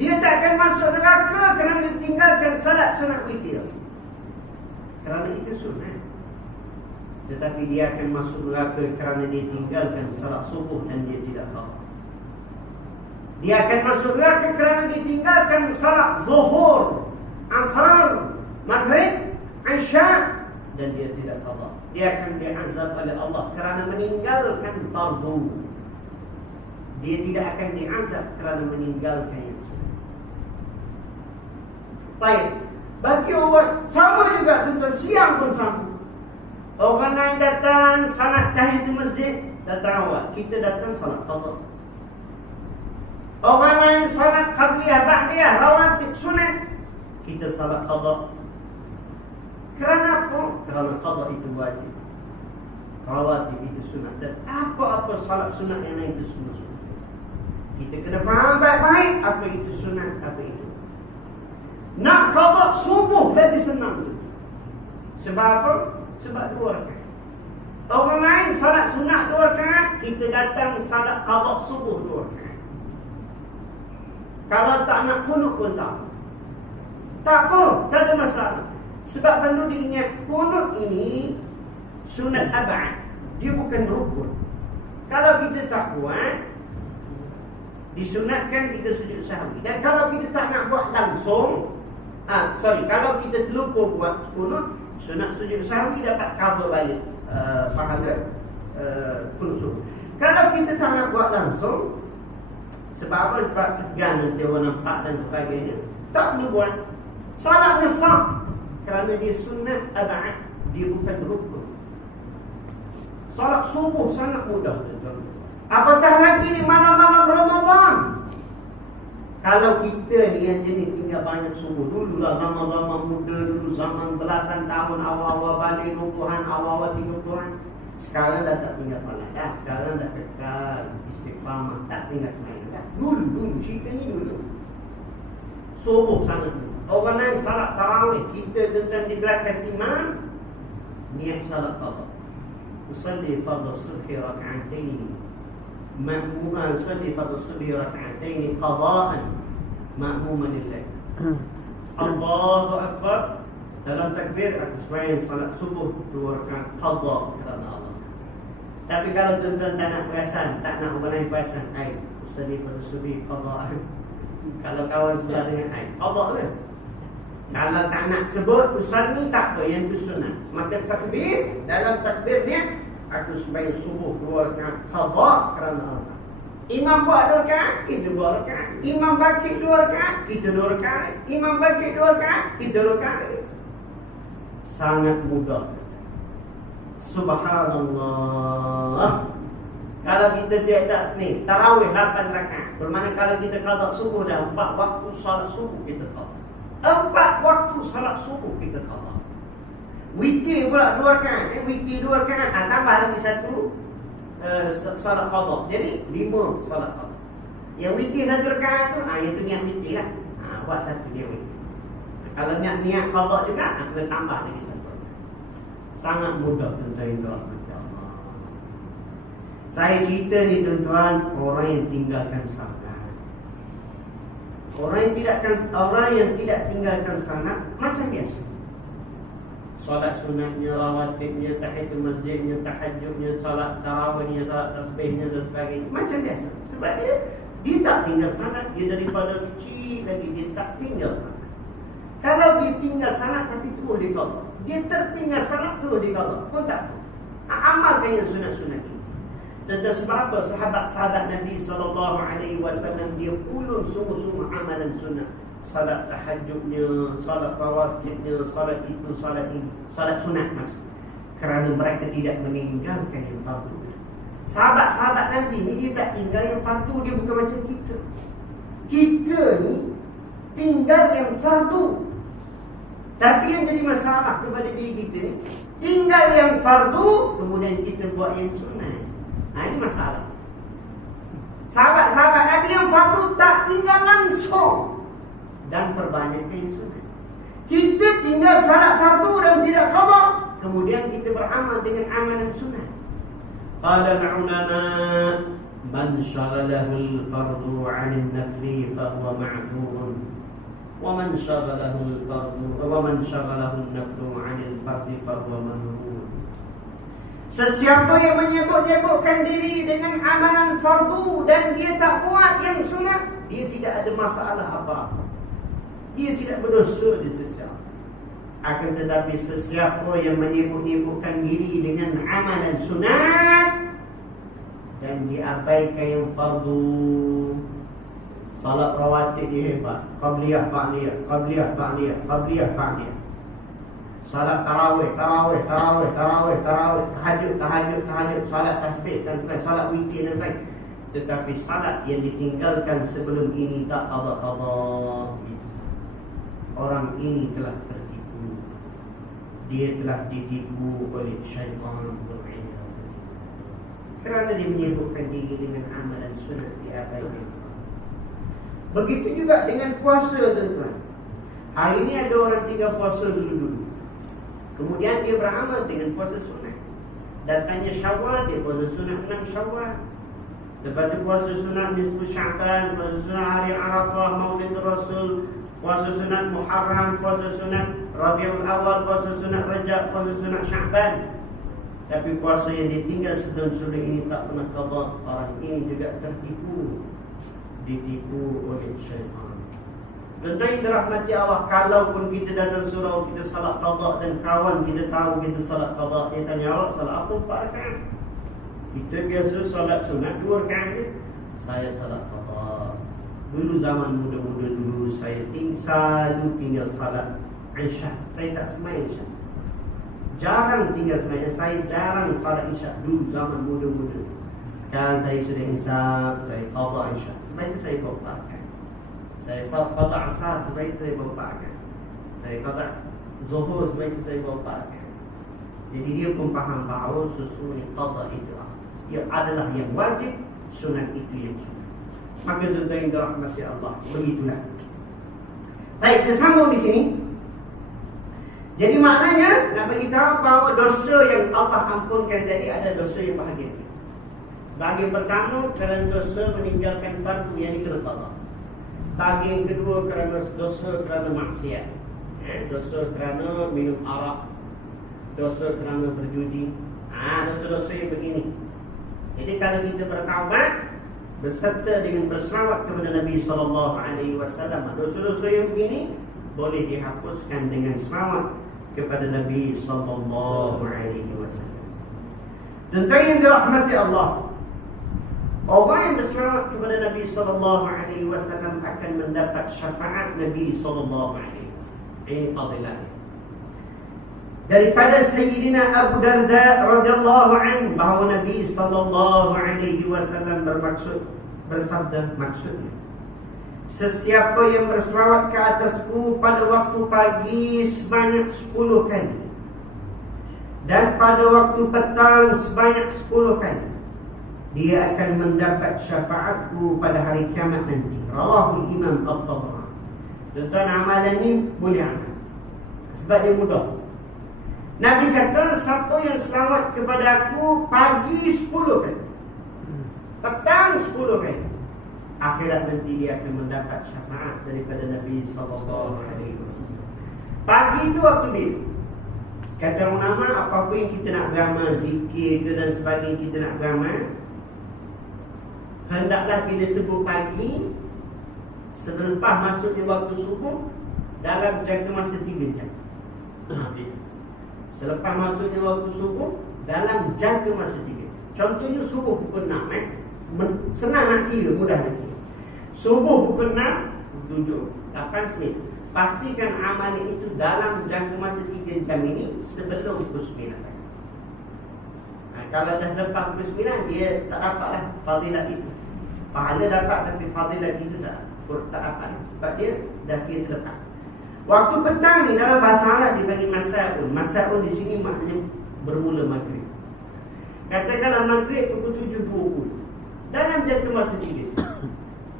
Dia tak akan masuk neraka kerana dia tinggalkan salat sunat witir. Kerana itu sunat. Tetapi dia akan masuk neraka kerana dia tinggalkan salat subuh dan dia tidak tahu. Dia akan masuk neraka kerana dia tinggalkan salat zuhur, asar, maghrib, isyak dan dia tidak qada. Dia akan diazab oleh Allah kerana meninggalkan fardu. Dia tidak akan diazab kerana meninggalkan yang sunat. Baik, bagi orang sama juga tuan-tuan, siang pun sama. Orang lain datang salat tahiyat masjid, datang awal, kita datang salat qada. Orang lain salat qabliyah, ba'diyah, rawatib, sunat, kita salat qada. Kerana apa? Kerana qada itu wajib, rawatib itu sunat, dan apa-apa salat sunat yang lain itu semua sunat. Kita kena faham baik-baik apa itu sunat, apa itu. Nak qada subuh lebih senang. Sebab apa? Sebab 2 rakaat. Orang lain salat sunat 2 rakaat, kita datang salat qada subuh 2 rakaat. Kalau tak nak kunut pun tak. Tak pun, tak ada masalah. Sebab perlu diingat, kunut ini sunat abad. Dia bukan rukun. Kalau kita tak buat, disunatkan kita sujud sahwi. Dan kalau kita tak nak buat langsung, kalau kita terlupa buat kunut, sunat sujud sahwi dapat cover balik pahala kunut subuh. Kalau kita tak nak buat langsung, sebab apa? Sebab segan nanti orang nampak dan sebagainya, tak perlu buat. Salatnya sah kerana dia sunat abad, dia bukan rukun. Salat subuh sangat mudah, tuan-tuan. Apatah lagi ni malam-malam Ramadan. Kalau kita ni yang jenis tinggal banyak subuh, dululah zaman-zaman muda dulu, zaman belasan tahun, awal-awal balik 20-an, awal-awal 30-an. Sekarang dah tak tinggal salat dah. Sekarang dah kekal istiqamah, tak tinggal semayang dah. Dulu, cerita ni dulu. Subuh sangat mudah. Orang lain salat tarawih, kita tentang di belakang imam, niat salat qada. Usalli fardhu subhi rak'atain ma'muman, usalli fardhu subhi rak'atain qada'an ma'muman lillah. Allahu akbar. Dalam takbir aku sembahyang salat subuh 2 rakaat qada kerana Allah. Tapi kalau tuan-tuan tak nak perasan, tak nak orang perasan, usalli fardhu subhi qada'an. Kalau kawan sebelah dengan qada ke? Kalau tak nak sebut usalli tak apa, yang tu sunat. Maka takbir, dalam takbir ni aku sembahyang subuh 2 rakaat qada kerana Allah. Imam buat 2 rakaat, kita 2 rakaat. Imam bangkit 2 rakaat, kita 2 rakaat. Imam bangkit 2 rakaat, kita 2 rakaat. Sangat mudah. Subhanallah. Kalau kita tak ni tarawih 8 rakaat, bermakna kalau kita qada subuh dah 4 waktu salat subuh kita qada. 4 waktu salat subuh kita qada. Witir pula 2 rakaat, witir 2 rakaat, tambah lagi 1 salat qada. Jadi 5 salat qada. Yang witir 1 rakaat tu, yang tu niat witir lah. Buat 1 dia witir. Kalau niat qada juga, kena tambah lagi 1. Sangat mudah tuan-tuan. Saya cerita ni tuan-tuan, orang yang tinggalkan salat. Orang yang tidak tinggalkan salat macam biasa. Salat sunatnya, rawatibnya, tahiyatul masjidnya, tahajudnya, salat tarawihnya, salat tasbihnya dan sebagainya macam biasa. Sebab dia tak tinggal salat, dia daripada kecil lagi dia tak tinggal salat. Kalau dia tinggal salat tapi terus dia qada. Dia tertinggal salat terus dia qada. Pun tak apa. Amalkan yang sunat-sunat ini. Dan sebab apa sahabat-sahabat Nabi SAW dia ulun sungguh-sungguh amalan sunat. Salat tahajudnya, salat rawatibnya, salat itu, salat ini, salat sunat maksud. Kerana mereka tidak meninggalkan yang fardu. Sahabat-sahabat Nabi ni dia tak tinggal yang fardu, dia bukan macam kita. Kita ni tinggal yang fardu. Tapi yang jadi masalah kepada diri kita ni, tinggal yang fardu kemudian kita buat yang sunat. Ini masalah. Sahabat-sahabat Nabi yang fardu tak tinggal langsung dan perbanyakkan yang sunat. Kita tinggal salat fardu dan tidak qada, kemudian kita beramal dengan amalan sunat. Qala al-ulama man shaghalahu al-fardu 'an an-nafli fa huwa ma'furun wa man shaghalahu al-fardu wa man shaghalahu an-naflu 'an al-fardi fa huwa mamnun. Sesiapa yang menyebut-nyebutkan diri dengan amalan fardu dan dia tak buat yang sunat, dia tidak ada masalah apa-apa. Dia tidak berdosa di sisi Allah. Akan tetapi sesiapa yang menyebut-nyebutkan diri dengan amalan sunat dan diabaikan yang fardu, salat rawatib dia hebat, qabliyah, ba'diyah, qabliyah, ba'diyah, qabliyah, ba'diyah. Salat tarawih, tahajud, salat tasbih dan sebagainya, salat witir dan sebagainya. Tetapi salat yang ditinggalkan sebelum ini tak qada. Orang ini telah tertipu. Dia telah ditipu oleh syaitan ber'ilham. Kerana dia menyebutkan diri dengan amalan sunat diabaikan. Begitu juga dengan puasa tuan-tuan. Hari ini ada orang tinggal puasa dulu-dulu. Kemudian dia beramal dengan puasa sunat. Datangnya Syawal, dia puasa sunat 6 Syawal. Lepas tu puasa sunat nisfu Sya'ban, puasa sunat hari Arafah, Maulid Rasul, puasa sunat Muharram, puasa sunat Rabiul Awal, puasa sunat Rajab, puasa sunat Sya'ban. Tapi puasa yang ditinggal sebelum ini tak pernah qada. Orang ini juga tertipu. Ditipu oleh syaitan. Tuan-tuan yang dirahmati Allah, kalaupun kita dalam surau kita salat qada dan kawan kita tahu kita salat qada, dia tanya, awak salat apa 4 rakaat? Kita biasa salat sunat 2 rakaat. Saya salat qada. Dulu zaman muda-muda dulu saya selalu tinggal salat Isya. Saya tak sembahyang Isya. Jarang tinggal sembahyang. Saya jarang salat Isya dulu zaman muda-muda. Sekarang saya sudah insaf, saya qada Isya. Sebab itu saya buat 4 rakaat. Saya qada asar, sebab itu saya buat 4 rakaat. Saya qada zuhur, sebab itu saya buat 4 rakaat. Jadi dia pun faham bahawa sesungguhnya qada itu ia adalah yang wajib, sunat itu yang sunat. Maka tuan-tuan yang dirahmati Allah, begitulah. Baik, kita sambung di sini. Jadi maknanya nak bagi tahu bahawa dosa yang Allah ampunkan tadi ada dosa yang bahagian. Bahagian pertama kerana dosa meninggalkan fardu yang dikenal Allah. Bahagian kedua kerana dosa kerana maksiat. Dosa kerana minum arak, dosa kerana berjudi. Dosa-dosa yang begini. Jadi kalau kita bertaubat beserta dengan berselawat kepada Nabi SAW, dosa-dosa yang begini boleh dihapuskan dengan selawat kepada Nabi SAW. Tentang yang dirahmati Allah, orang yang berselawat kepada Nabi SAW akan mendapat syafaat Nabi SAW. Ini fadilah daripada Sayyidina Abu Darda radhiyallahu anhu bahawa Nabi SAW bersabda, maksudnya sesiapa yang berselawat ke atasku pada waktu pagi sebanyak 10 kali dan pada waktu petang sebanyak 10 kali, dia akan mendapat syafaatku pada hari kiamat nanti. Rawahul Imam At-Tabrani. Tuan amalan ni boleh amal sebab dia mudah. Nabi kata, siapa yang selawat kepada aku pagi 10 kali, petang 10 kali, akhirat nanti dia akan mendapat syafaat daripada Nabi SAW. Pagi itu waktu bila kata ulama, apa-apa yang kita nak beramal, zikir ke dan sebagainya kita nak beramal, hendaklah bila subuh pagi, selepas masuknya waktu subuh, dalam jangka masa 3 jam. Selepas masuknya waktu subuh, dalam jangka masa 3. Contohnya subuh pukul 6, senang nak kira, mudah nak kira. Subuh pukul 6, 7, 8, 9. Pastikan amalan itu dalam jangka masa 3 jam ini sebelum pukul 9. Kalau dah lepas pukul 9, dia tak dapatlah fadilat itu. Pahala dapat tapi fadilat itu tak dapat, sebab dia dah kira terlepas. Waktu petang ni dalam bahasa Arab dibagi masa'un. Masa'un di sini maknanya bermula maghrib. Katakanlah maghrib pukul 7.20. Dalam jangka masa 3.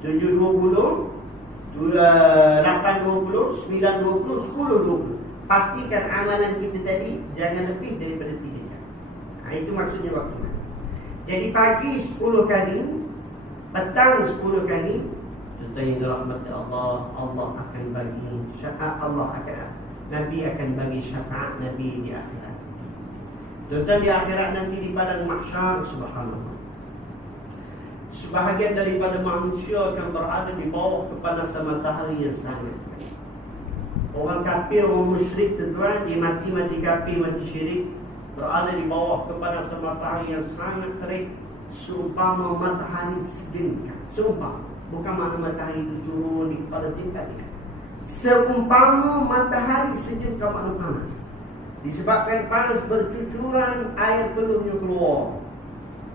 7.20, 8.20, 9.20, 10.20. Pastikan amalan kita tadi jangan lebih daripada 3 jam. Itu maksudnya waktu. Jadi pagi 10 kali, petang 10 kali. Tentang yang dirahmati Allah, Allah akan bagi syafaat, Nabi akan bagi syafaat Nabi di akhirat. Tentang di akhirat nanti di padang mahsyar, subhanallah, sebahagian daripada manusia akan berada di bawah kepanasan matahari yang sangat. Orang kafir, orang musyrik, tuan-tuan, dia mati kafir, mati syirik, berada di bawah kepanasan matahari yang sangat terik, seumpama matahari sejengkal. Seumpama, bukan makna matahari itu turun di kepala singkat, tidak. Seumpama matahari sejengkal, makna panas. Disebabkan panas bercucuran, air peluhnya keluar,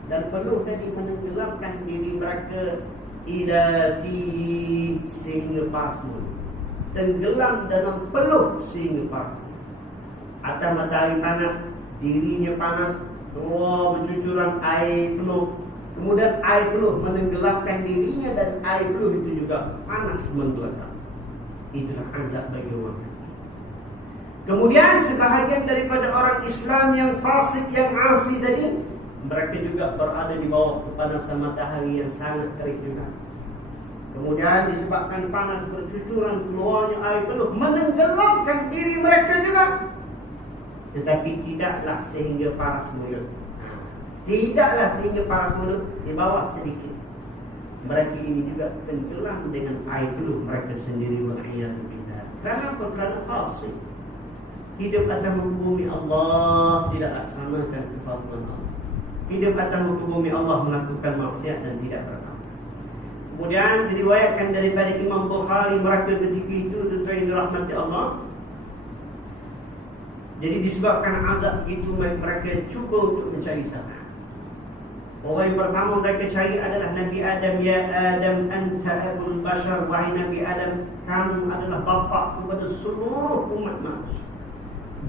dan peluh tadi menenggelamkan diri mereka ila fi, sehingga paras mulut. Tenggelam dalam peluh sehingga paras mulut. Atas matahari panas, dirinya panas, keluar bercucuran air peluh. Kemudian air peluh menenggelamkan dirinya, dan air peluh itu juga panas menggelegar. Itulah azab bagi orang. Kemudian sebahagian daripada orang Islam yang fasik, yang asi tadi, mereka juga berada di bawah kepanasan matahari yang sangat terik juga. Kemudian disebabkan panas bercucuran, keluarnya air peluh menenggelamkan diri mereka juga. Tetapi tidaklah sehingga paras mulut. Tidaklah sehingga paras mulut, di bawah sedikit. Mereka ini juga tenggelam dengan air peluh mereka sendiri. Wa'iyadzubillah. Kenapa? Kerana fasik. Hidup atas muka bumi Allah, tidak laksanakan kefardhan Allah. Hidup atas muka bumi Allah, melakukan maksiat dan tidak bertakwa. Kemudian diriwayatkan daripada Imam Bukhari, mereka ketika itu tentu yang dirahmati Allah. Jadi disebabkan azab itu, mereka cuba untuk mencari syafaat. Orang yang pertama mereka cari adalah Nabi Adam. Ya Adam, anta abul bashar. Wahai Nabi Adam, kamu adalah bapa kepada seluruh umat manusia.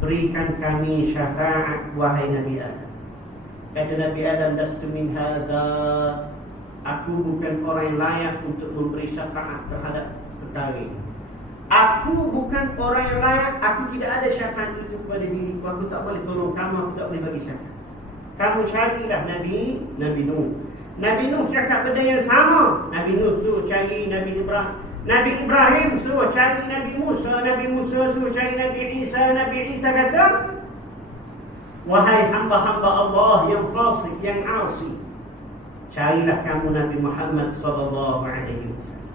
Berikan kami syafaat, wahai Nabi Adam. Kata Nabi Adam, lastu min hadza, aku bukan orang yang layak untuk memberi syafaat terhadap perkara ini. Aku bukan orang yang layak, aku tidak ada syafaat itu kepada diriku. Aku tak boleh tolong kamu, aku tak boleh bagi syafaat. Kamu carilah Nabi Nuh. Nabi Nuh cakap benda yang sama. Nabi Nuh suruh cari Nabi Ibrahim. Nabi Ibrahim suruh cari Nabi Musa. Nabi Musa suruh cari Nabi Isa. Nabi Isa kata, wahai hamba-hamba Allah yang fasik, yang asi, carilah kamu Nabi Muhammad sallallahu alaihi wasallam.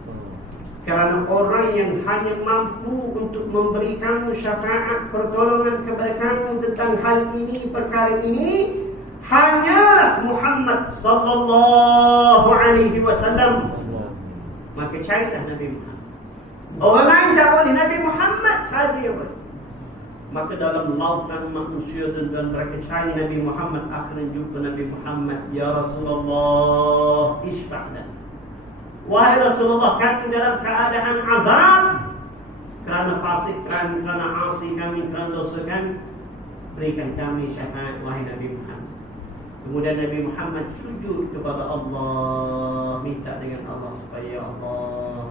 Kerana orang yang hanya mampu untuk memberi kamu syafaat, pertolongan kepada kamu tentang hal ini, perkara ini, hanyalah Muhammad sallallahu alaihi wasallam. Maka carilah Nabi Muhammad. Orang lain tak boleh, Nabi Muhammad sahaja yang boleh. Maka dalam lautan manusia dan mereka cari Nabi Muhammad, akhirnya jumpa Nabi Muhammad. Ya Rasulullah, isfa'na. Wahai Rasulullah, kami dalam keadaan azab kerana fasik, kerana asi kami, kerana dosa kami. Berikan kami syafaat, wahai Nabi Muhammad. Kemudian Nabi Muhammad sujud kepada Allah, minta dengan Allah supaya, ya Allah,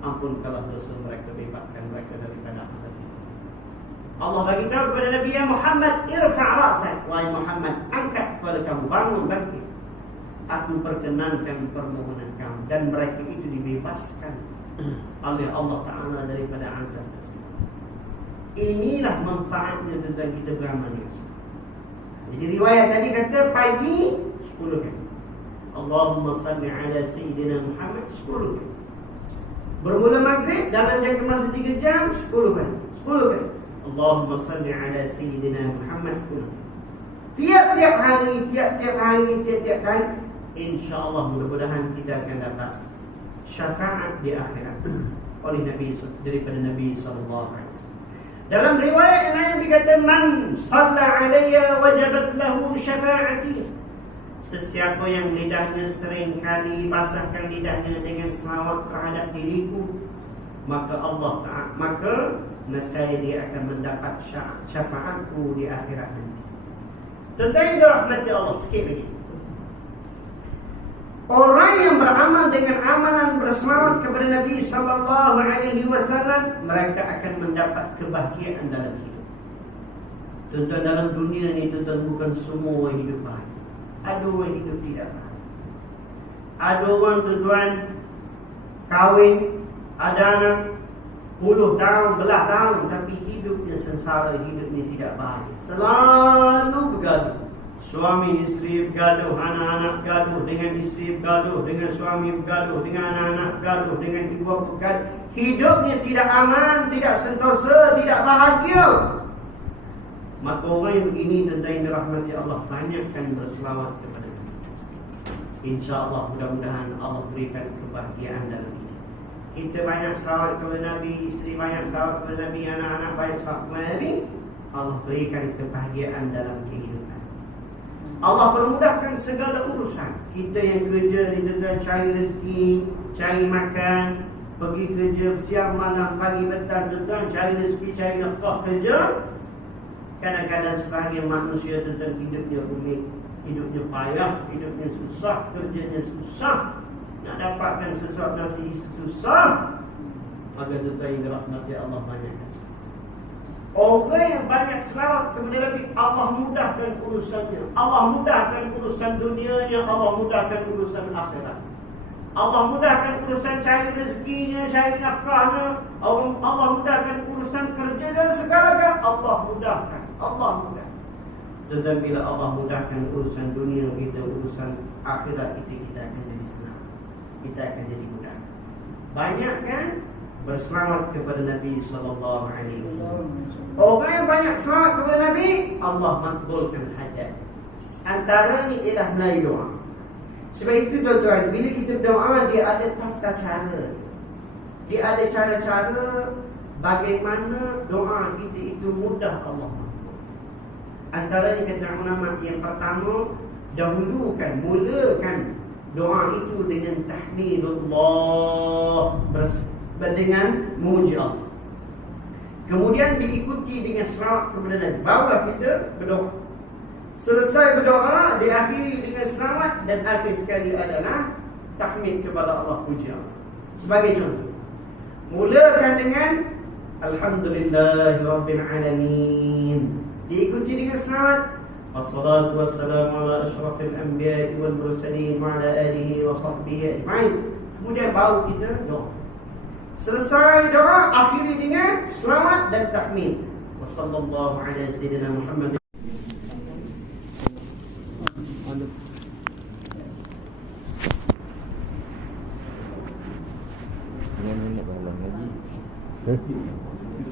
ampunkanlah dosa mereka, bebaskan mereka daripada azab. Allah bagi tahu kepada Nabi Muhammad, irfa' ra'sak, wahai Muhammad, angkat kepala kamu, bangun, bangkit. Aku perkenankan permohonan kamu, dan mereka itu dibebaskan oleh Allah Ta'ala daripada azab tersebut. Inilah manfaatnya tentang kita beramal dengan salat. Jadi riwayat tadi kata pagi 10 kali, Allahumma salli ala Sayyidina Muhammad 10 kali. Bermula maghrib dalam jangka masa 3 jam 10 kali. 10 kali Allahumma salli ala Sayyidina Muhammad 10 kali. Tiap-tiap hari, tiap-tiap hari, InsyaAllah mudah-mudahan kita akan dapat syafaat di akhirat oleh Nabi, daripada Nabi sallallahu alaihi wasallam. Dalam riwayat yang lain berkata, man shalla alayya wajabat lahu syafaati. Sesiapa yang lidahnya sering kali basahkan lidahnya dengan selawat terhadap diriku, maka Allah Ta'ala, maka nescaya dia akan mendapat syafaatku di akhirat nanti. Tentang rahmat Allah, sikit lagi. Orang yang beramal dengan amalan berselawat kepada Nabi sallallahu alaihi wasallam, mereka akan mendapat kebahagiaan dalam hidup. Tuan-tuan, dalam dunia ni tuan-tuan, bukan semua hidup baik. Ada orang hidup tidak baik. Ada orang tuan-tuan kahwin, ada anak, puluh tahun, belah tahun, tapi hidupnya sengsara, hidupnya tidak baik. Selalu bergaduh. Suami isteri bergaduh, anak-anak bergaduh, dengan isteri bergaduh, dengan suami bergaduh, dengan anak-anak bergaduh, dengan ibu bapa bergaduh. Hidupnya tidak aman, tidak sentosa, tidak bahagia. Maka orang yang begini, tentang yang dirahmati Allah, banyakkan berselawat kepada Nabi. InsyaAllah mudah-mudahan Allah berikan kebahagiaan dalam hidup. Kita banyak selawat kepada Nabi, isteri banyak selawat kepada Nabi, anak-anak banyak selawat kepada Nabi, Allah berikan kebahagiaan dalam kehidupan. Allah permudahkan segala urusan. Kita yang kerja ni tuan-tuan, cari rezeki, cari makan, pergi kerja siang malam pagi petang, tuan-tuan, cari rezeki, cari nafkah, kerja. Kadang-kadang sebahagian manusia tentang hidupnya rumit, hidupnya payah, hidupnya susah, kerjanya susah, nak dapatkan sesuatu nasi susah. Maka tuan-tuan yang dirahmati Allah, banyak kasih. Orang yang banyak selawat kepada Nabi, Allah mudahkan urusannya. Allah mudahkan urusan dunianya, Allah mudahkan urusan akhirat. Allah mudahkan urusan cari rezekinya, cari nafkahnya. Allah mudahkan urusan kerja dan segala-galanya. Allah mudahkan. Allah mudahkan. Dan bila Allah mudahkan urusan dunia kita, urusan akhirat kita akan jadi senang. Kita akan jadi mudah. Banyak kan berselawat kepada Nabi sallallahu alaihi wasallam. Orang yang banyak selawat kepada Nabi, Allah makbulkan hajat. Antara ni ialah melalui doa. Sebab itu tuan-tuan, bila kita berdoa, dia ada tata cara. Dia ada cara-cara bagaimana doa kita itu mudah Allah makbul. Antara ni kata ulama, yang pertama, mulakan doa itu dengan tahmidullah, dengan memuji Allah. Kemudian diikuti dengan selawat kepada Nabi. Barulah kita berdoa. Selesai berdoa, diakhiri dengan selawat, dan akhir sekali adalah tahmid kepada Allah, puji Allah. Sebagai contoh, Mulakan dengan Alhamdulillahirabbil alamin. Diikuti dengan selawat. Wassalatu wassalamu ala asyrafil anbiya'i wal mursalin wa ala alihi wa sahbihi ajma'in. Kemudian baru kita doa. Selesai doa, akhiri dengan selawat dan tahmid. Wassallallahu ala sayyidina Muhammad. Yang nak balang lagi.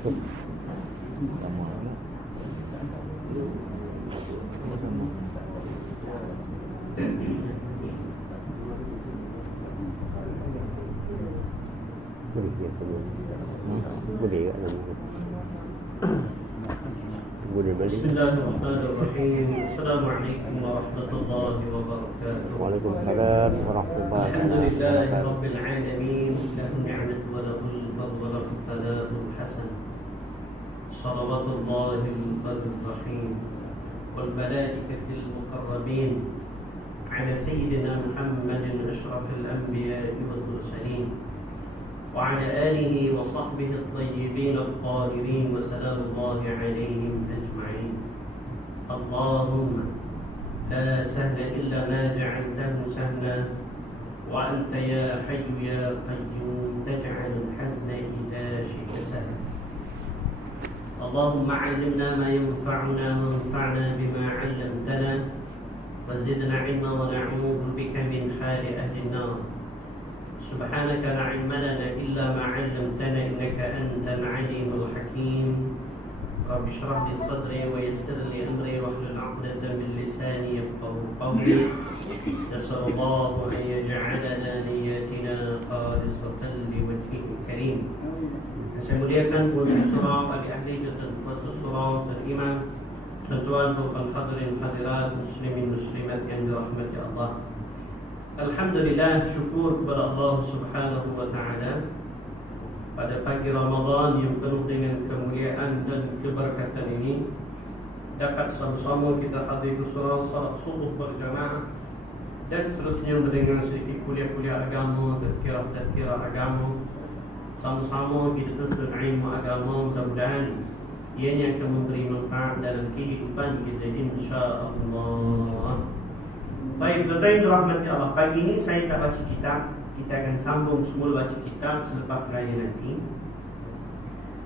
Sama lah. Boleh dia tengok. Boleh tak nak? Boleh balik. Bismillahirrahmanirrahim. Assalamualaikum warahmatullahi wabarakatuh. Waalaikumsalam warahmatullahi Alhamdulillahi wabarakatuh. rabbil alamin. Lahu ni'matu wa lahul fadlu wa lahu thana'ul hasan. Salawatullahil barril rahim wal malaikatil muqarrabin ala sayyidina Muhammadin asyrafil anbiya'i wal mursalin wa ala alihi wa sahbihi at-tayyibin at-tahirin wa salamullahi alayhim ajma'in. Allahumma la sahla illa ma ja'altahu sahla wa anta ya hayyu ya qayyum taj'alul hazna idha shi'ta sahla. اللهم علمنا ما ينفعنا وانفعنا بما علمتنا وزدنا علما ونعوذ بك من حال أهل النار. سبحانك لا علم لنا إلا ما علمتنا إنك أنت العليم الحكيم. رب اشرح لي صدري ويسر لي أمري واحلل عقدة من لساني يفقهوا قولي. نسأل الله أن يجعلنا نياتنا خالصة لوجهه الكريم. Saya muliakan khusus surau ahli-ahli dan khusus surau beriman, tuan-tuan dan hadirin hadirat muslimin muslimat yang dirahmati Allah. Alhamdulillah, syukur kepada Allah Subhanahu wa taala pada pagi Ramadan yang penuh dengan kemuliaan dan keberkatan ini dapat sama-sama kita hadir surau salat subuh berjamaah dan seterusnya mendengar sedikit kuliah-kuliah agama, tazkirah agama. Sama-sama kita tuntut ilmu agama, mudah-mudahan ianya akan memberi manfaat dalam kehidupan kita insya-Allah. Baik, tuan-tuan dirahmati Allah, pagi ini saya tak baca kitab. Kita akan sambung semula baca kitab selepas raya nanti.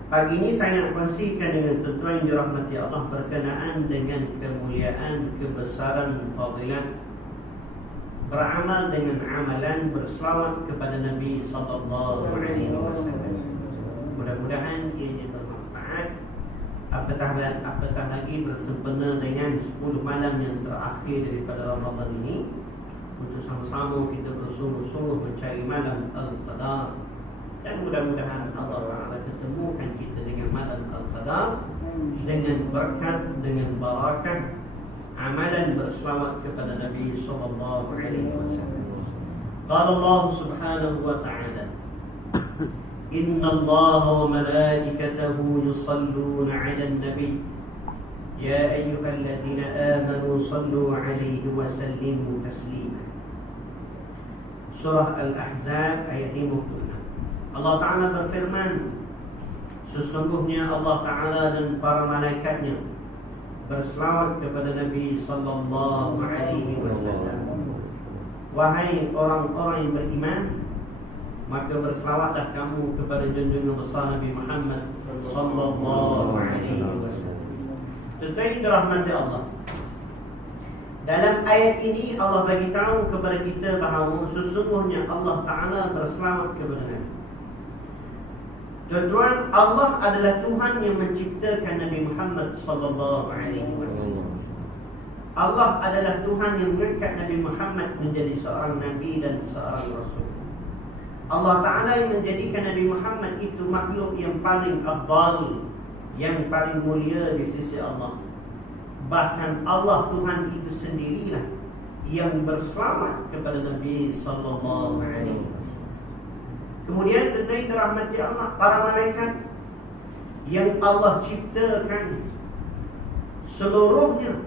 Pagi ini saya nak kongsikan dengan tuan-tuan dirahmati Allah berkenaan dengan kemuliaan, kebesaran, fadilat beramal dengan amalan berselawat kepada Nabi sallallahu alaihi wasallam. Mudah-mudahan ia bermanfaat, apatah lagi bersempena dengan 10 malam yang terakhir daripada Ramadan ini, untuk sama-sama kita bersungguh-sungguh mencari malam Al-Qadar, dan mudah-mudahan Allah Ta'ala ketemukan kita dengan malam Al-Qadar dengan berkat, dengan barakah amalan berselawat kepada Nabi sallallahu alaihi wasallam. Qala Allah Subhanahu wa ta'ala, Inna Allah wa malaikatahu yusalluna 'alan nabi ya ayyuhalladzina amanu sallu 'alaihi wa sallimu taslima. Surah Al-Ahzab ayat 56. Allah Ta'ala berfirman, sesungguhnya Allah Ta'ala dan para malaikatnya berselawat kepada Nabi sallallahu alaihi wasallam. Wahai orang-orang yang beriman, maka berselawatlah kamu kepada junjungan besar Nabi Muhammad sallallahu alaihi wasallam. Tetapi dirahmati Allah, dalam ayat ini Allah bagi tahu kepada kita bahawa sesungguhnya Allah Ta'ala berselawat kepada Nabi. Tuan-tuan, Allah adalah Tuhan yang menciptakan Nabi Muhammad sallallahu alaihi wasallam. Allah adalah Tuhan yang mengangkat Nabi Muhammad menjadi seorang nabi dan seorang rasul. Allah Ta'ala yang menjadikan Nabi Muhammad itu makhluk yang paling afdal, yang paling mulia di sisi Allah. Bahkan Allah Tuhan itu sendirilah yang berselawat kepada Nabi sallallahu alaihi wasallam. Kemudian tetapi dirahmati Allah, para malaikat yang Allah ciptakan seluruhnya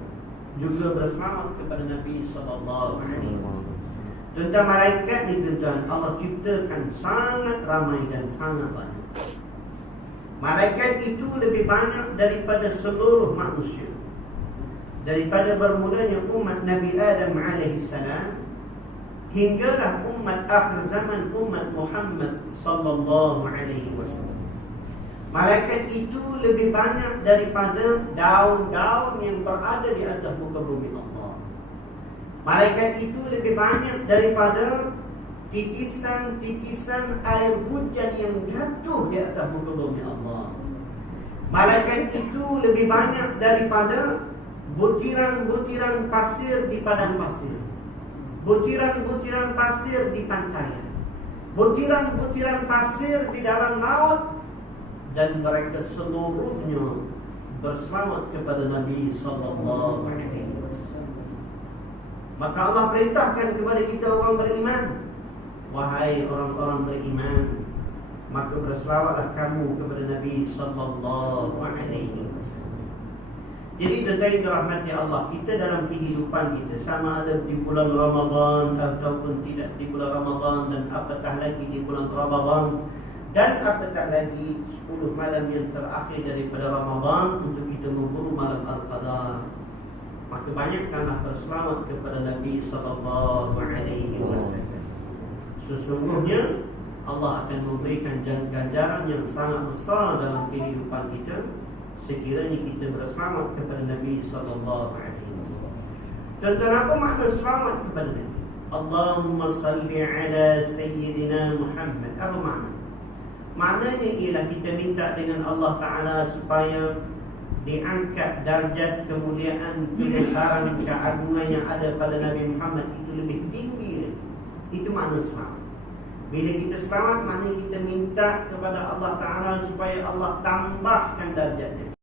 juga berselawat kepada Nabi sallallahu alaihi wasallam. Tuan-tuan, malaikat ni tuan-tuan, Allah ciptakan sangat ramai dan sangat banyak. Malaikat itu lebih banyak daripada seluruh manusia. Daripada bermulanya umat Nabi Adam alaihissalam hinggalah umat akhir zaman, umat Muhammad sallallahu alaihi wasallam. Malaikat itu lebih banyak daripada daun-daun yang berada di atas muka bumi Allah. Malaikat itu lebih banyak daripada titisan-titisan air hujan yang jatuh di atas muka bumi Allah. Malaikat itu lebih banyak daripada butiran-butiran pasir di padang pasir, butiran-butiran pasir di pantai, butiran-butiran pasir di dalam laut, dan mereka seluruhnya berselawat kepada Nabi sallallahu alaihi wasallam. Maka Allah perintahkan kepada kita orang beriman, wahai orang-orang beriman, maka berselawatlah kamu kepada Nabi sallallahu alaihi wasallam. Jadi tuan-tuan yang dirahmati Allah, kita dalam kehidupan kita, sama ada di bulan Ramadan ataupun tidak di bulan Ramadan, dan apatah lagi di bulan Ramadan, dan apatah lagi 10 malam yang terakhir daripada Ramadan untuk kita memburu malam Al-Qadar, maka banyakkanlah berselawat kepada Nabi sallallahu alaihi wasallam. Sesungguhnya Allah akan memberikan ganjaran yang sangat besar dalam kehidupan kita sekiranya kita berselawat kepada Nabi sallallahu alaihi wasallam. Tuan-tuan, apa makna selawat kepada Nabi? Allahumma salli ala sayyidina Muhammad. Apa makna? Maknanya ialah kita minta dengan Allah Ta'ala supaya diangkat darjat kemuliaan, kebesaran, keagungan yang ada pada Nabi Muhammad itu lebih tinggi lagi. Itu makna selawat. Bila kita selawat, maknanya kita minta kepada Allah Ta'ala supaya Allah tambahkan darjatnya.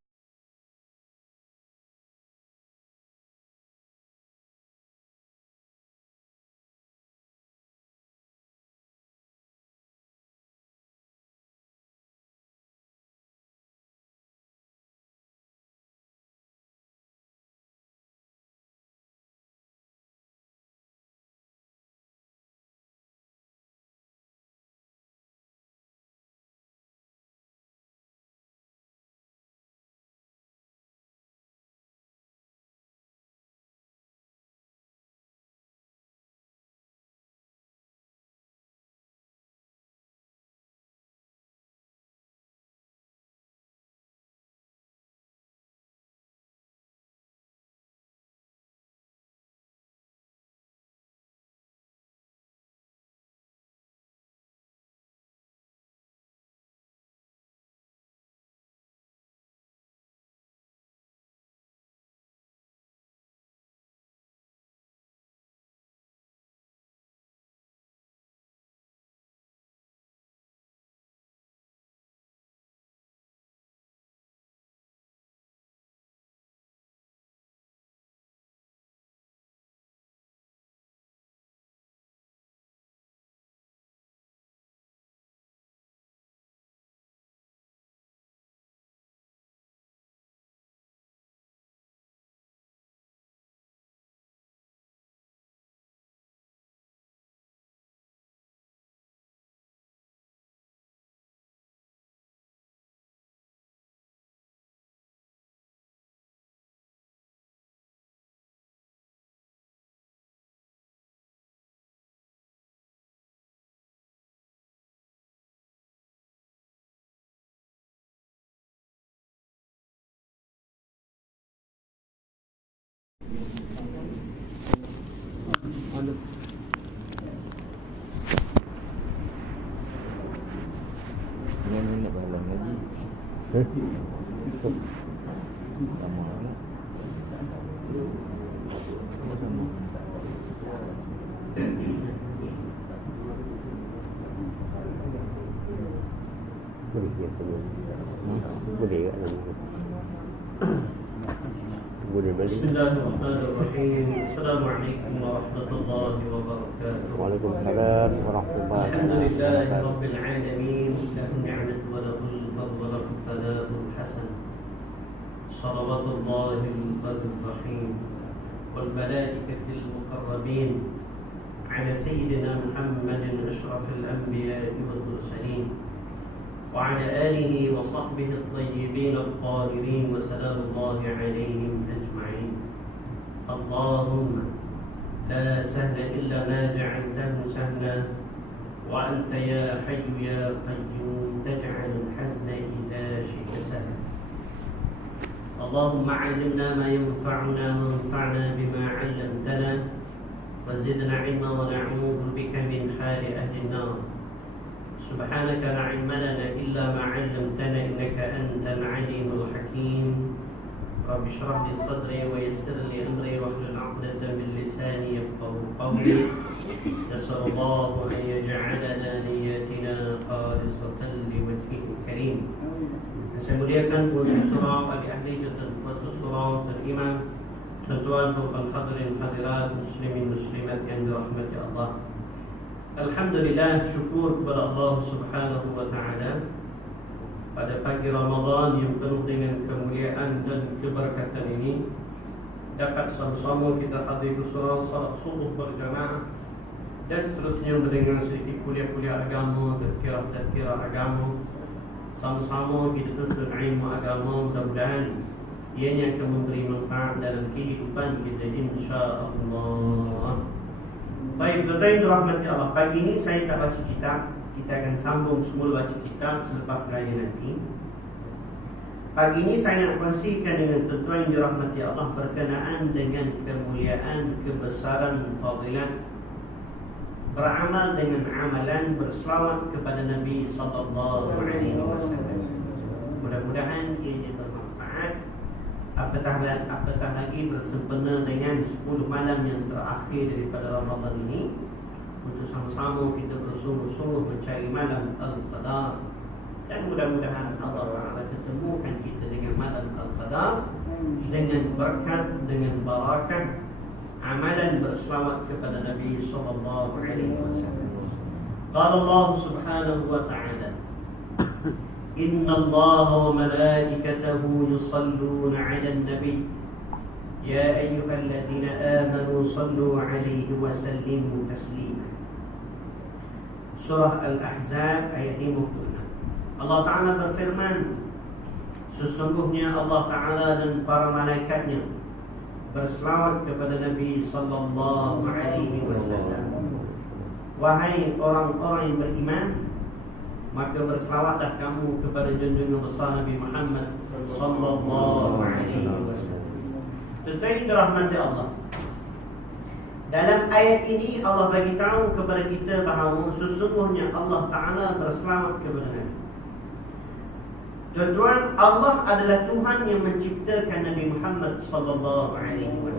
Ini nak balang lagi. Sama lah. Boleh dia tengok. Boleh tak nama? Boleh balik. Bismillahirrahmanirrahim. Assalamualaikum warahmatullahi wabarakatuh. Waalaikumsalam warahmatullahi Alhamdulillahi wabarakatuh. rabbil alamin. Lahu ni'matu wa lahul fadlu wa lahu thana'ul hasan. Salawatullahi al-rahim wal malaikatil muqarrabin على سيدنا محمد أشرف الأنبياء والمرسلين وعلى آله وصحبه الطيبين الطاهرين وسلام الله عليهم أجمعين. اللهم لا سهل إلا ما جعلته سهلا وأنت يا حي يا قيوم تجعل الحزن إذا شئت سهلا. اللهم علمنا ما ينفعنا وانفعنا بما علمتنا وزدنا علما ونعوذ بك من حال أهل النار. سبحانك لا علم لنا إلا ما علمتنا إنك أنت العليم الحكيم. رب اشرح لي صدري ويسر لي أمري واحلل عقدة من لساني يفقهوا قولي. نسأل الله أن يجعلنا نياتنا خالصة لوجهه الكريم. Saya muliakan khusus surau bagi ahli dan khusus surau beriman, tuan-tuan dan hadirin hadirat muslimin muslimat yang dirahmati Allah. Alhamdulillah, syukur kepada Allah Subhanahu wa taala pada pagi Ramadan yang penuh dengan kemuliaan dan keberkatan ini dapat sama-sama kita hadir ke surau salat subuh berjamaah dan seterusnya mendengar sedikit kuliah-kuliah agama, tazkirah agama. Sama-sama kita tuntut ilmu agama, mudah-mudahan ianya akan memberi manfaat dalam kehidupan kita insya-Allah. Baik, tuan-tuan dirahmati Allah, pagi ini saya tak baca kitab. Kita akan sambung semula baca kitab selepas raya nanti. Pagi ini saya nak kongsikan dengan tuan-tuan dirahmati Allah berkenaan dengan kemuliaan, kebesaran, fadilat beramal dengan amalan berselawat kepada Nabi sallallahu alaihi wasallam. Mudah-mudahan ia bermanfaat. Apatah lagi bersempena dengan 10 malam yang terakhir daripada Ramadan ini untuk sama-sama kita bersungguh-sungguh mencari malam Al-Qadar. Dan mudah-mudahan Allah Ta'ala ketemukan kita dengan malam Al-Qadar dengan berkat, dengan barakah amalan berselawat kepada Nabi sallallahu alaihi wasallam. Qala Allah subhanahu wa ta'ala, Inna Allah wa malaikatahu yusalluna 'alan nabi ya ayyuhalladzina amanu sallu 'alaihi wa sallimu taslima. Surah Al-Ahzab ayat 56. Allah Ta'ala berfirman, sesungguhnya Allah Ta'ala dan para malaikatnya berselawat kepada Nabi sallallahu alaihi wasallam. Wahai orang-orang yang beriman, maka berselawatlah kamu kepada junjungan besar Nabi Muhammad sallallahu alaihi wasallam. Tetapi dirahmati Allah, dalam ayat ini Allah bagi tahu kepada kita bahawa sesungguhnya Allah Ta'ala berselawat kepada Nabi. Tuan-tuan, Allah adalah Tuhan yang menciptakan Nabi Muhammad sallallahu alaihi wasallam.